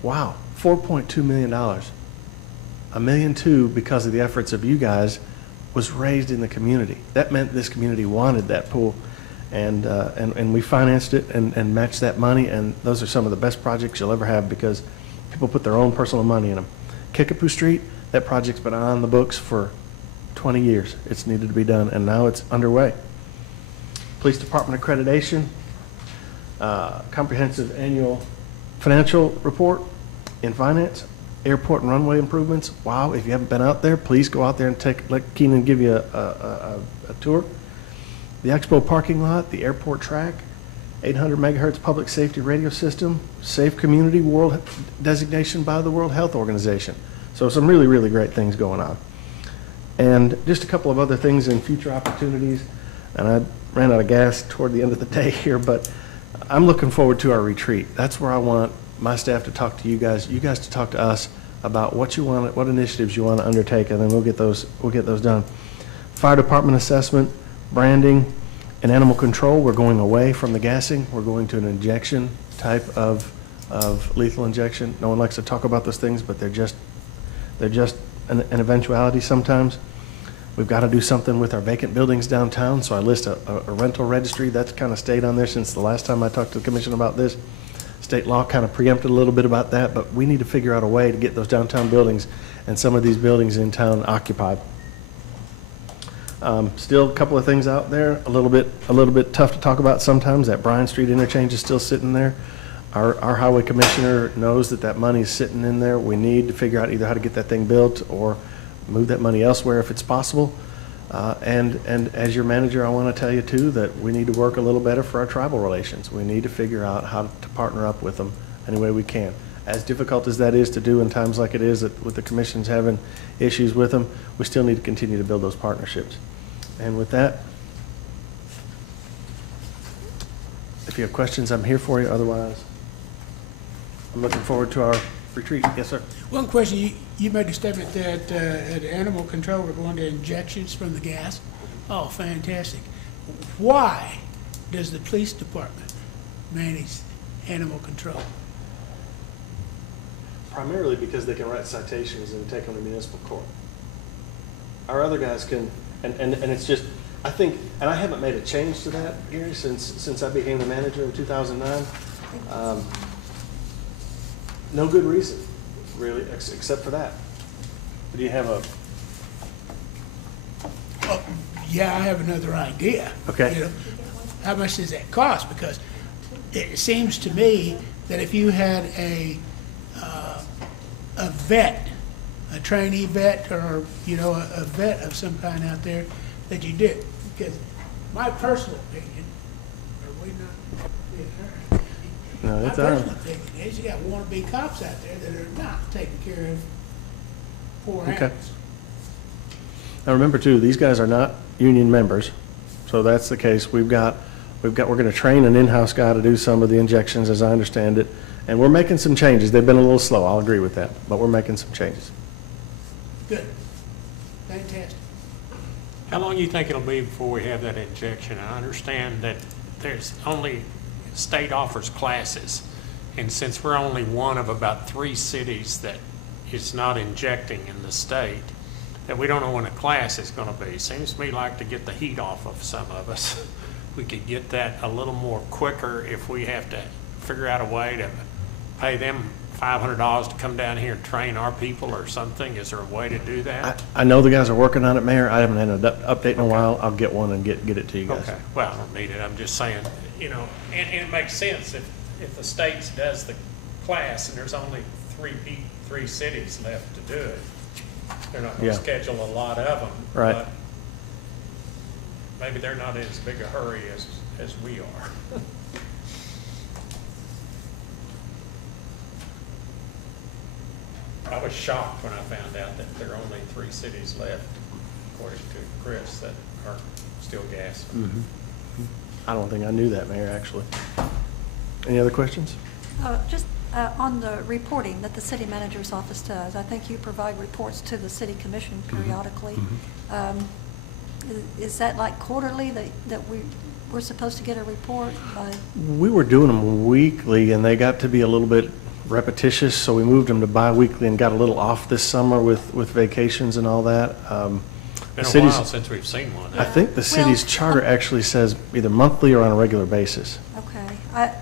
Wow, $4.2 million. $1.2 million because of the efforts of you guys was raised in the community. That meant this community wanted that pool, and we financed it and matched that money, and those are some of the best projects you'll ever have because people put their own personal money in them. Kickapoo Street, that project's been on the books for 20 years. It's needed to be done, and now it's underway. Police Department accreditation, comprehensive annual financial report in finance, airport and runway improvements. Wow, if you haven't been out there, please go out there and let Keenan give you a tour. The expo parking lot, the airport track, 800 megahertz public safety radio system, safe community world designation by the World Health Organization. So some really, really great things going on. And just a couple of other things in future opportunities. And I ran out of gas toward the end of the day here, but I'm looking forward to our retreat. That's where I want my staff to talk to you guys to talk to us about what you want, what initiatives you want to undertake, and then we'll get those done. Fire department assessment, branding, and animal control, we're going away from the gassing. We're going to an injection type of lethal injection. No one likes to talk about those things, but they're just an eventuality sometimes. We've got to do something with our vacant buildings downtown, so I list a rental registry. That's kind of stayed on there since the last time I talked to the commission about this. State law kind of preempted a little bit about that, but we need to figure out a way to get those downtown buildings and some of these buildings in town occupied. Still a couple of things out there, a little bit tough to talk about sometimes. That Bryan Street interchange is still sitting there. Our highway commissioner knows that money is sitting in there. We need to figure out either how to get that thing built or move that money elsewhere if it's possible. And as your manager, I want to tell you too that we need to work a little better for our tribal relations. We need to figure out how to partner up with them any way we can. As difficult as that is to do in times like it is with the commissions having issues with them, we still need to continue to build those partnerships. And with that, if you have questions, I'm here for you. Otherwise, I'm looking forward to our retreat. Yes, sir. One question, you made a statement that at animal control, we're going to injections from the gas. Oh, fantastic. Why does the police department manage animal control? Primarily because they can write citations and take them to municipal court. Our other guys can, and it's just, I think, and I haven't made a change to that, Gary, since I became the manager in 2009. No good reason, really, except for that. Do you have a? Oh, yeah, I have another idea. Okay. You know, how much does that cost? Because it seems to me that if you had a vet, a trainee vet, or a vet of some kind out there, that you did. Because my personal opinion, are we not being heard? No, My it's our. personal opinion is you got wannabe cops out there that are not taking care of poor Okay. animals. Now remember too, these guys are not union members, so that's the case. We're going to train an in-house guy to do some of the injections, as I understand it, and we're making some changes. They've been a little slow, I'll agree with that, but we're making some changes. Good. Fantastic. How long do you think it'll be before we have that injection? I understand that there's only, state offers classes, and since we're only one of about 3 cities that is not injecting in the state, that we don't know when a class is going to be. Seems to me like to get the heat off of some of us, we could get that a little more quicker if we have to figure out a way to pay them $500 to come down here and train our people or something. Is there a way to do that? I know the guys are working on it, Mayor. I haven't had an update in a while. I'll get one and get it to you guys. Okay, well, I don't need it, I'm just saying, and it makes sense if the state does the class and there's only 3 cities left to do it, they're not gonna Yeah. schedule a lot of them. Right. But maybe they're not in as big a hurry as we are. I was shocked when I found out that there are only 3 cities left, according to Chris, that are still gas. I don't think I knew that, Mayor, actually. Any other questions? Just on the reporting that the city manager's office does, I think you provide reports to the city commission periodically. Is that like quarterly that we're supposed to get a report by? We were doing them weekly, and they got to be a little bit repetitious, so we moved them to bi-weekly and got a little off this summer with vacations and all that. Been a cities- while since we've seen one. I think the city's charter actually says either monthly or on a regular basis. Okay,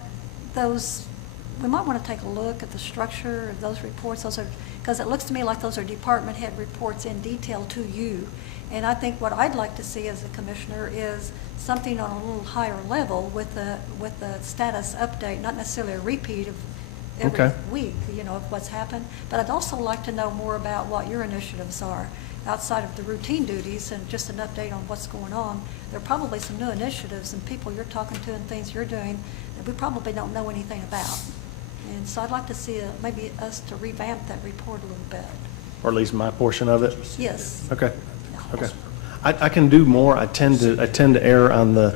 we might want to take a look at the structure of those reports. Because it looks to me like those are department head reports in detail to you. And I think what I'd like to see as a commissioner is something on a little higher level with the status update, not necessarily a repeat of every Okay. week, of what's happened. But I'd also like to know more about what your initiatives are outside of the routine duties and just an update on what's going on. There are probably some new initiatives and people you're talking to and things you're doing that we probably don't know anything about. And so I'd like to see maybe us to revamp that report a little bit. Or at least my portion of it. Yes. Okay, okay. I can do more. I tend to err on the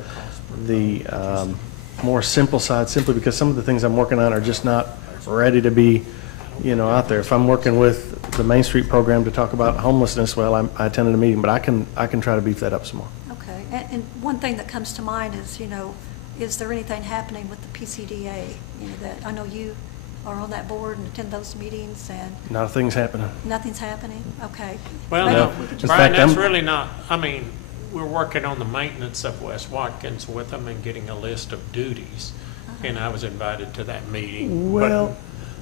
more simple side, simply because some of the things I'm working on are just not ready to be, out there. If I'm working with the Main Street program to talk about homelessness, well, I attended a meeting, but I can try to beef that up some more. Okay, and one thing that comes to mind is, is there anything happening with the PCDA? That, I know you are on that board and attend those meetings, and Not a thing's happening. nothing's happening? Okay. Well, Maybe no, if we could In just- Brian, fact, that's I'm- really not, I mean, we're working on the maintenance of West Watkins with them and getting a list of duties. And I was invited to that meeting. but- Well,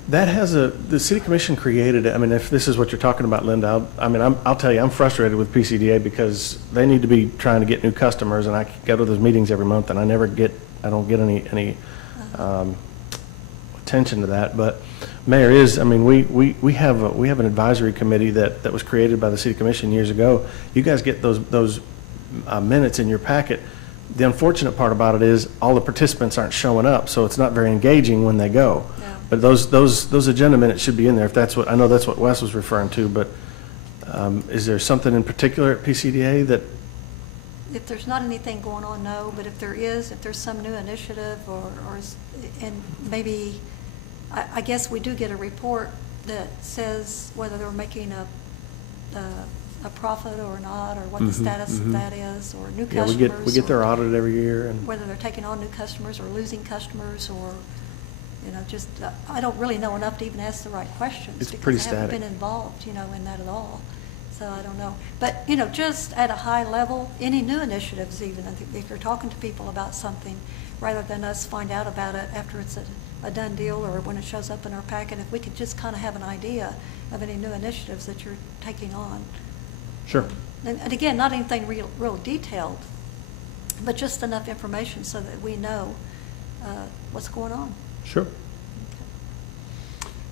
that has the city commission created it. I mean, if this is what you're talking about, Linda, I'll tell you, I'm frustrated with PCDA because they need to be trying to get new customers, and I go to those meetings every month, and I don't get any attention to that. But Mayor we have an advisory committee that was created by the city commission years ago. You guys get those minutes in your packet. The unfortunate part about it is all the participants aren't showing up, so it's not very engaging when they go. Yeah. But those agenda minutes should be in there, if that's I know that's what Wes was referring to, but is there something in particular at PCDA that, If there's not anything going on, no, but if there's some new initiative and maybe, I guess we do get a report that says whether they're making a profit or not, or what the status of that is, or new yeah, customers. we get their or audit every year, and whether they're taking on new customers or losing customers, or, just, I don't really know enough to even ask the right questions. It's pretty Because I haven't static. been involved, in that at all. So I don't know. But, just at a high level, any new initiatives even, if you're talking to people about something, rather than us find out about it after it's a done deal or when it shows up in our packet, if we could just kind of have an idea of any new initiatives that you're taking on. sure. And again, not anything real detailed, but just enough information so that we know what's going on. Sure.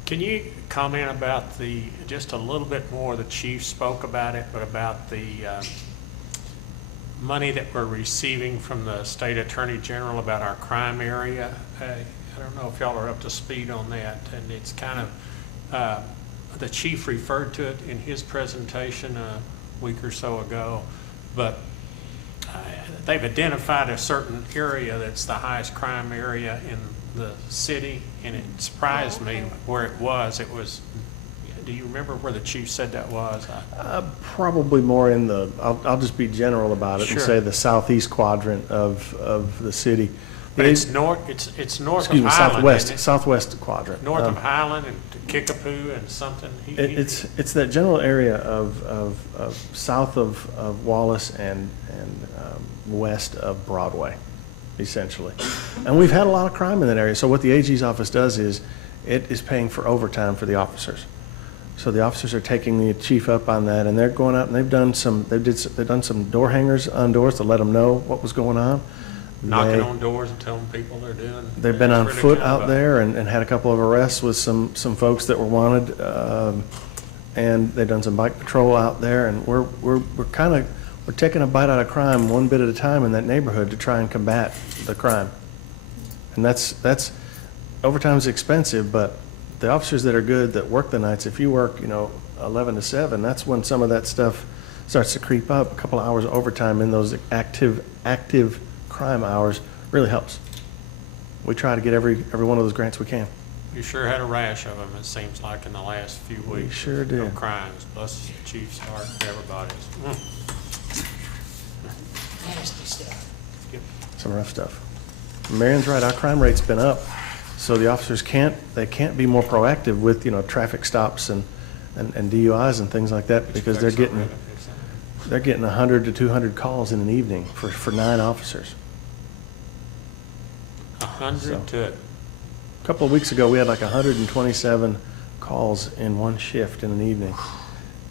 Can you comment about just a little bit more, the chief spoke about it, but about the money that we're receiving from the state attorney general about our crime area? I don't know if y'all are up to speed on that, and it's kind of, the chief referred to it in his presentation a week or so ago, but they've identified a certain area that's the highest crime area in the city, and it surprised me where it was. Do you remember where the chief said that was? Probably more in I'll just be general about it and Sure. say the southeast quadrant of the city. But it's north of Highland, southwest, isn't it? southwest quadrant. North of Highland and Kickapoo and something. It's that general area of south of Wallace and west of Broadway, essentially. And we've had a lot of crime in that area. So what the AG's office does is it is paying for overtime for the officers. So the officers are taking the chief up on that, and they're going out and they've done some door hangers on doors to let them know what was going on. Knocking on doors and telling people they're doing. They've been on It's really foot kind of out there and had a couple of arrests with some folks that were wanted, and they've done some bike patrol out there, and we're taking a bite out of crime one bit at a time in that neighborhood to try and combat the crime. And that's overtime's expensive, but the officers that are good that work the nights, if you work 11 to 7, that's when some of that stuff starts to creep up. A couple of hours of overtime in those active crime hours really helps. We try to get every one of those grants we can. You sure had a rash of them, it seems like, in the last few weeks. sure No did. crimes, plus Chief's heart, everybody's. Nasty stuff. Some rough stuff. Marion's right, our crime rate's been up, so the officers can't be more proactive with, traffic stops and DUIs and things like that, because they're getting 100 to 200 calls in an evening for 9 officers. 100 to A couple of weeks ago, we had like 127 calls in one shift in an evening.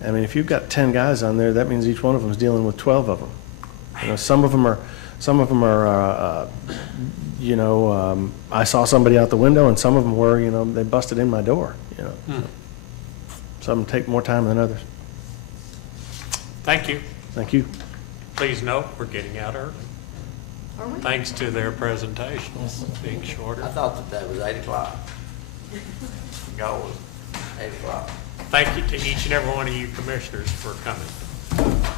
I mean, if you've got 10 guys on there, that means each one of them is dealing with 12 of them. Some of them are, I saw somebody out the window, and some of them were, they busted in my door, Some take more time than others. Thank you. Thank you. Please note, we're getting out early. Thanks to their presentations being shorter. I thought that was 8 o'clock. Goal was 8 o'clock. Thank you to each and every one of you commissioners for coming.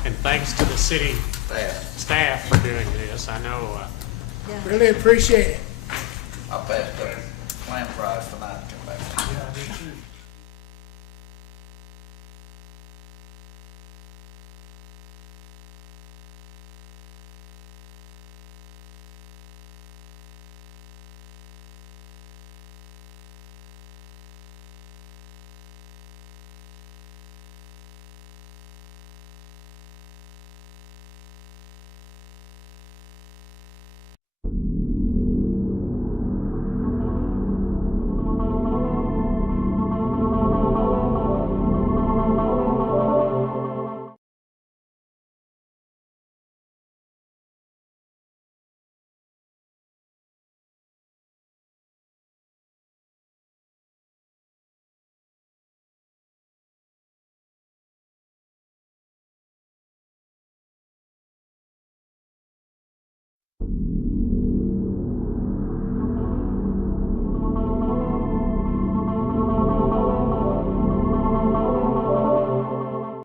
And thanks to the city staff for doing this. I know, Yeah. Really appreciate it. I'll pass that. lamb fries tonight, come back. Yeah, I do too.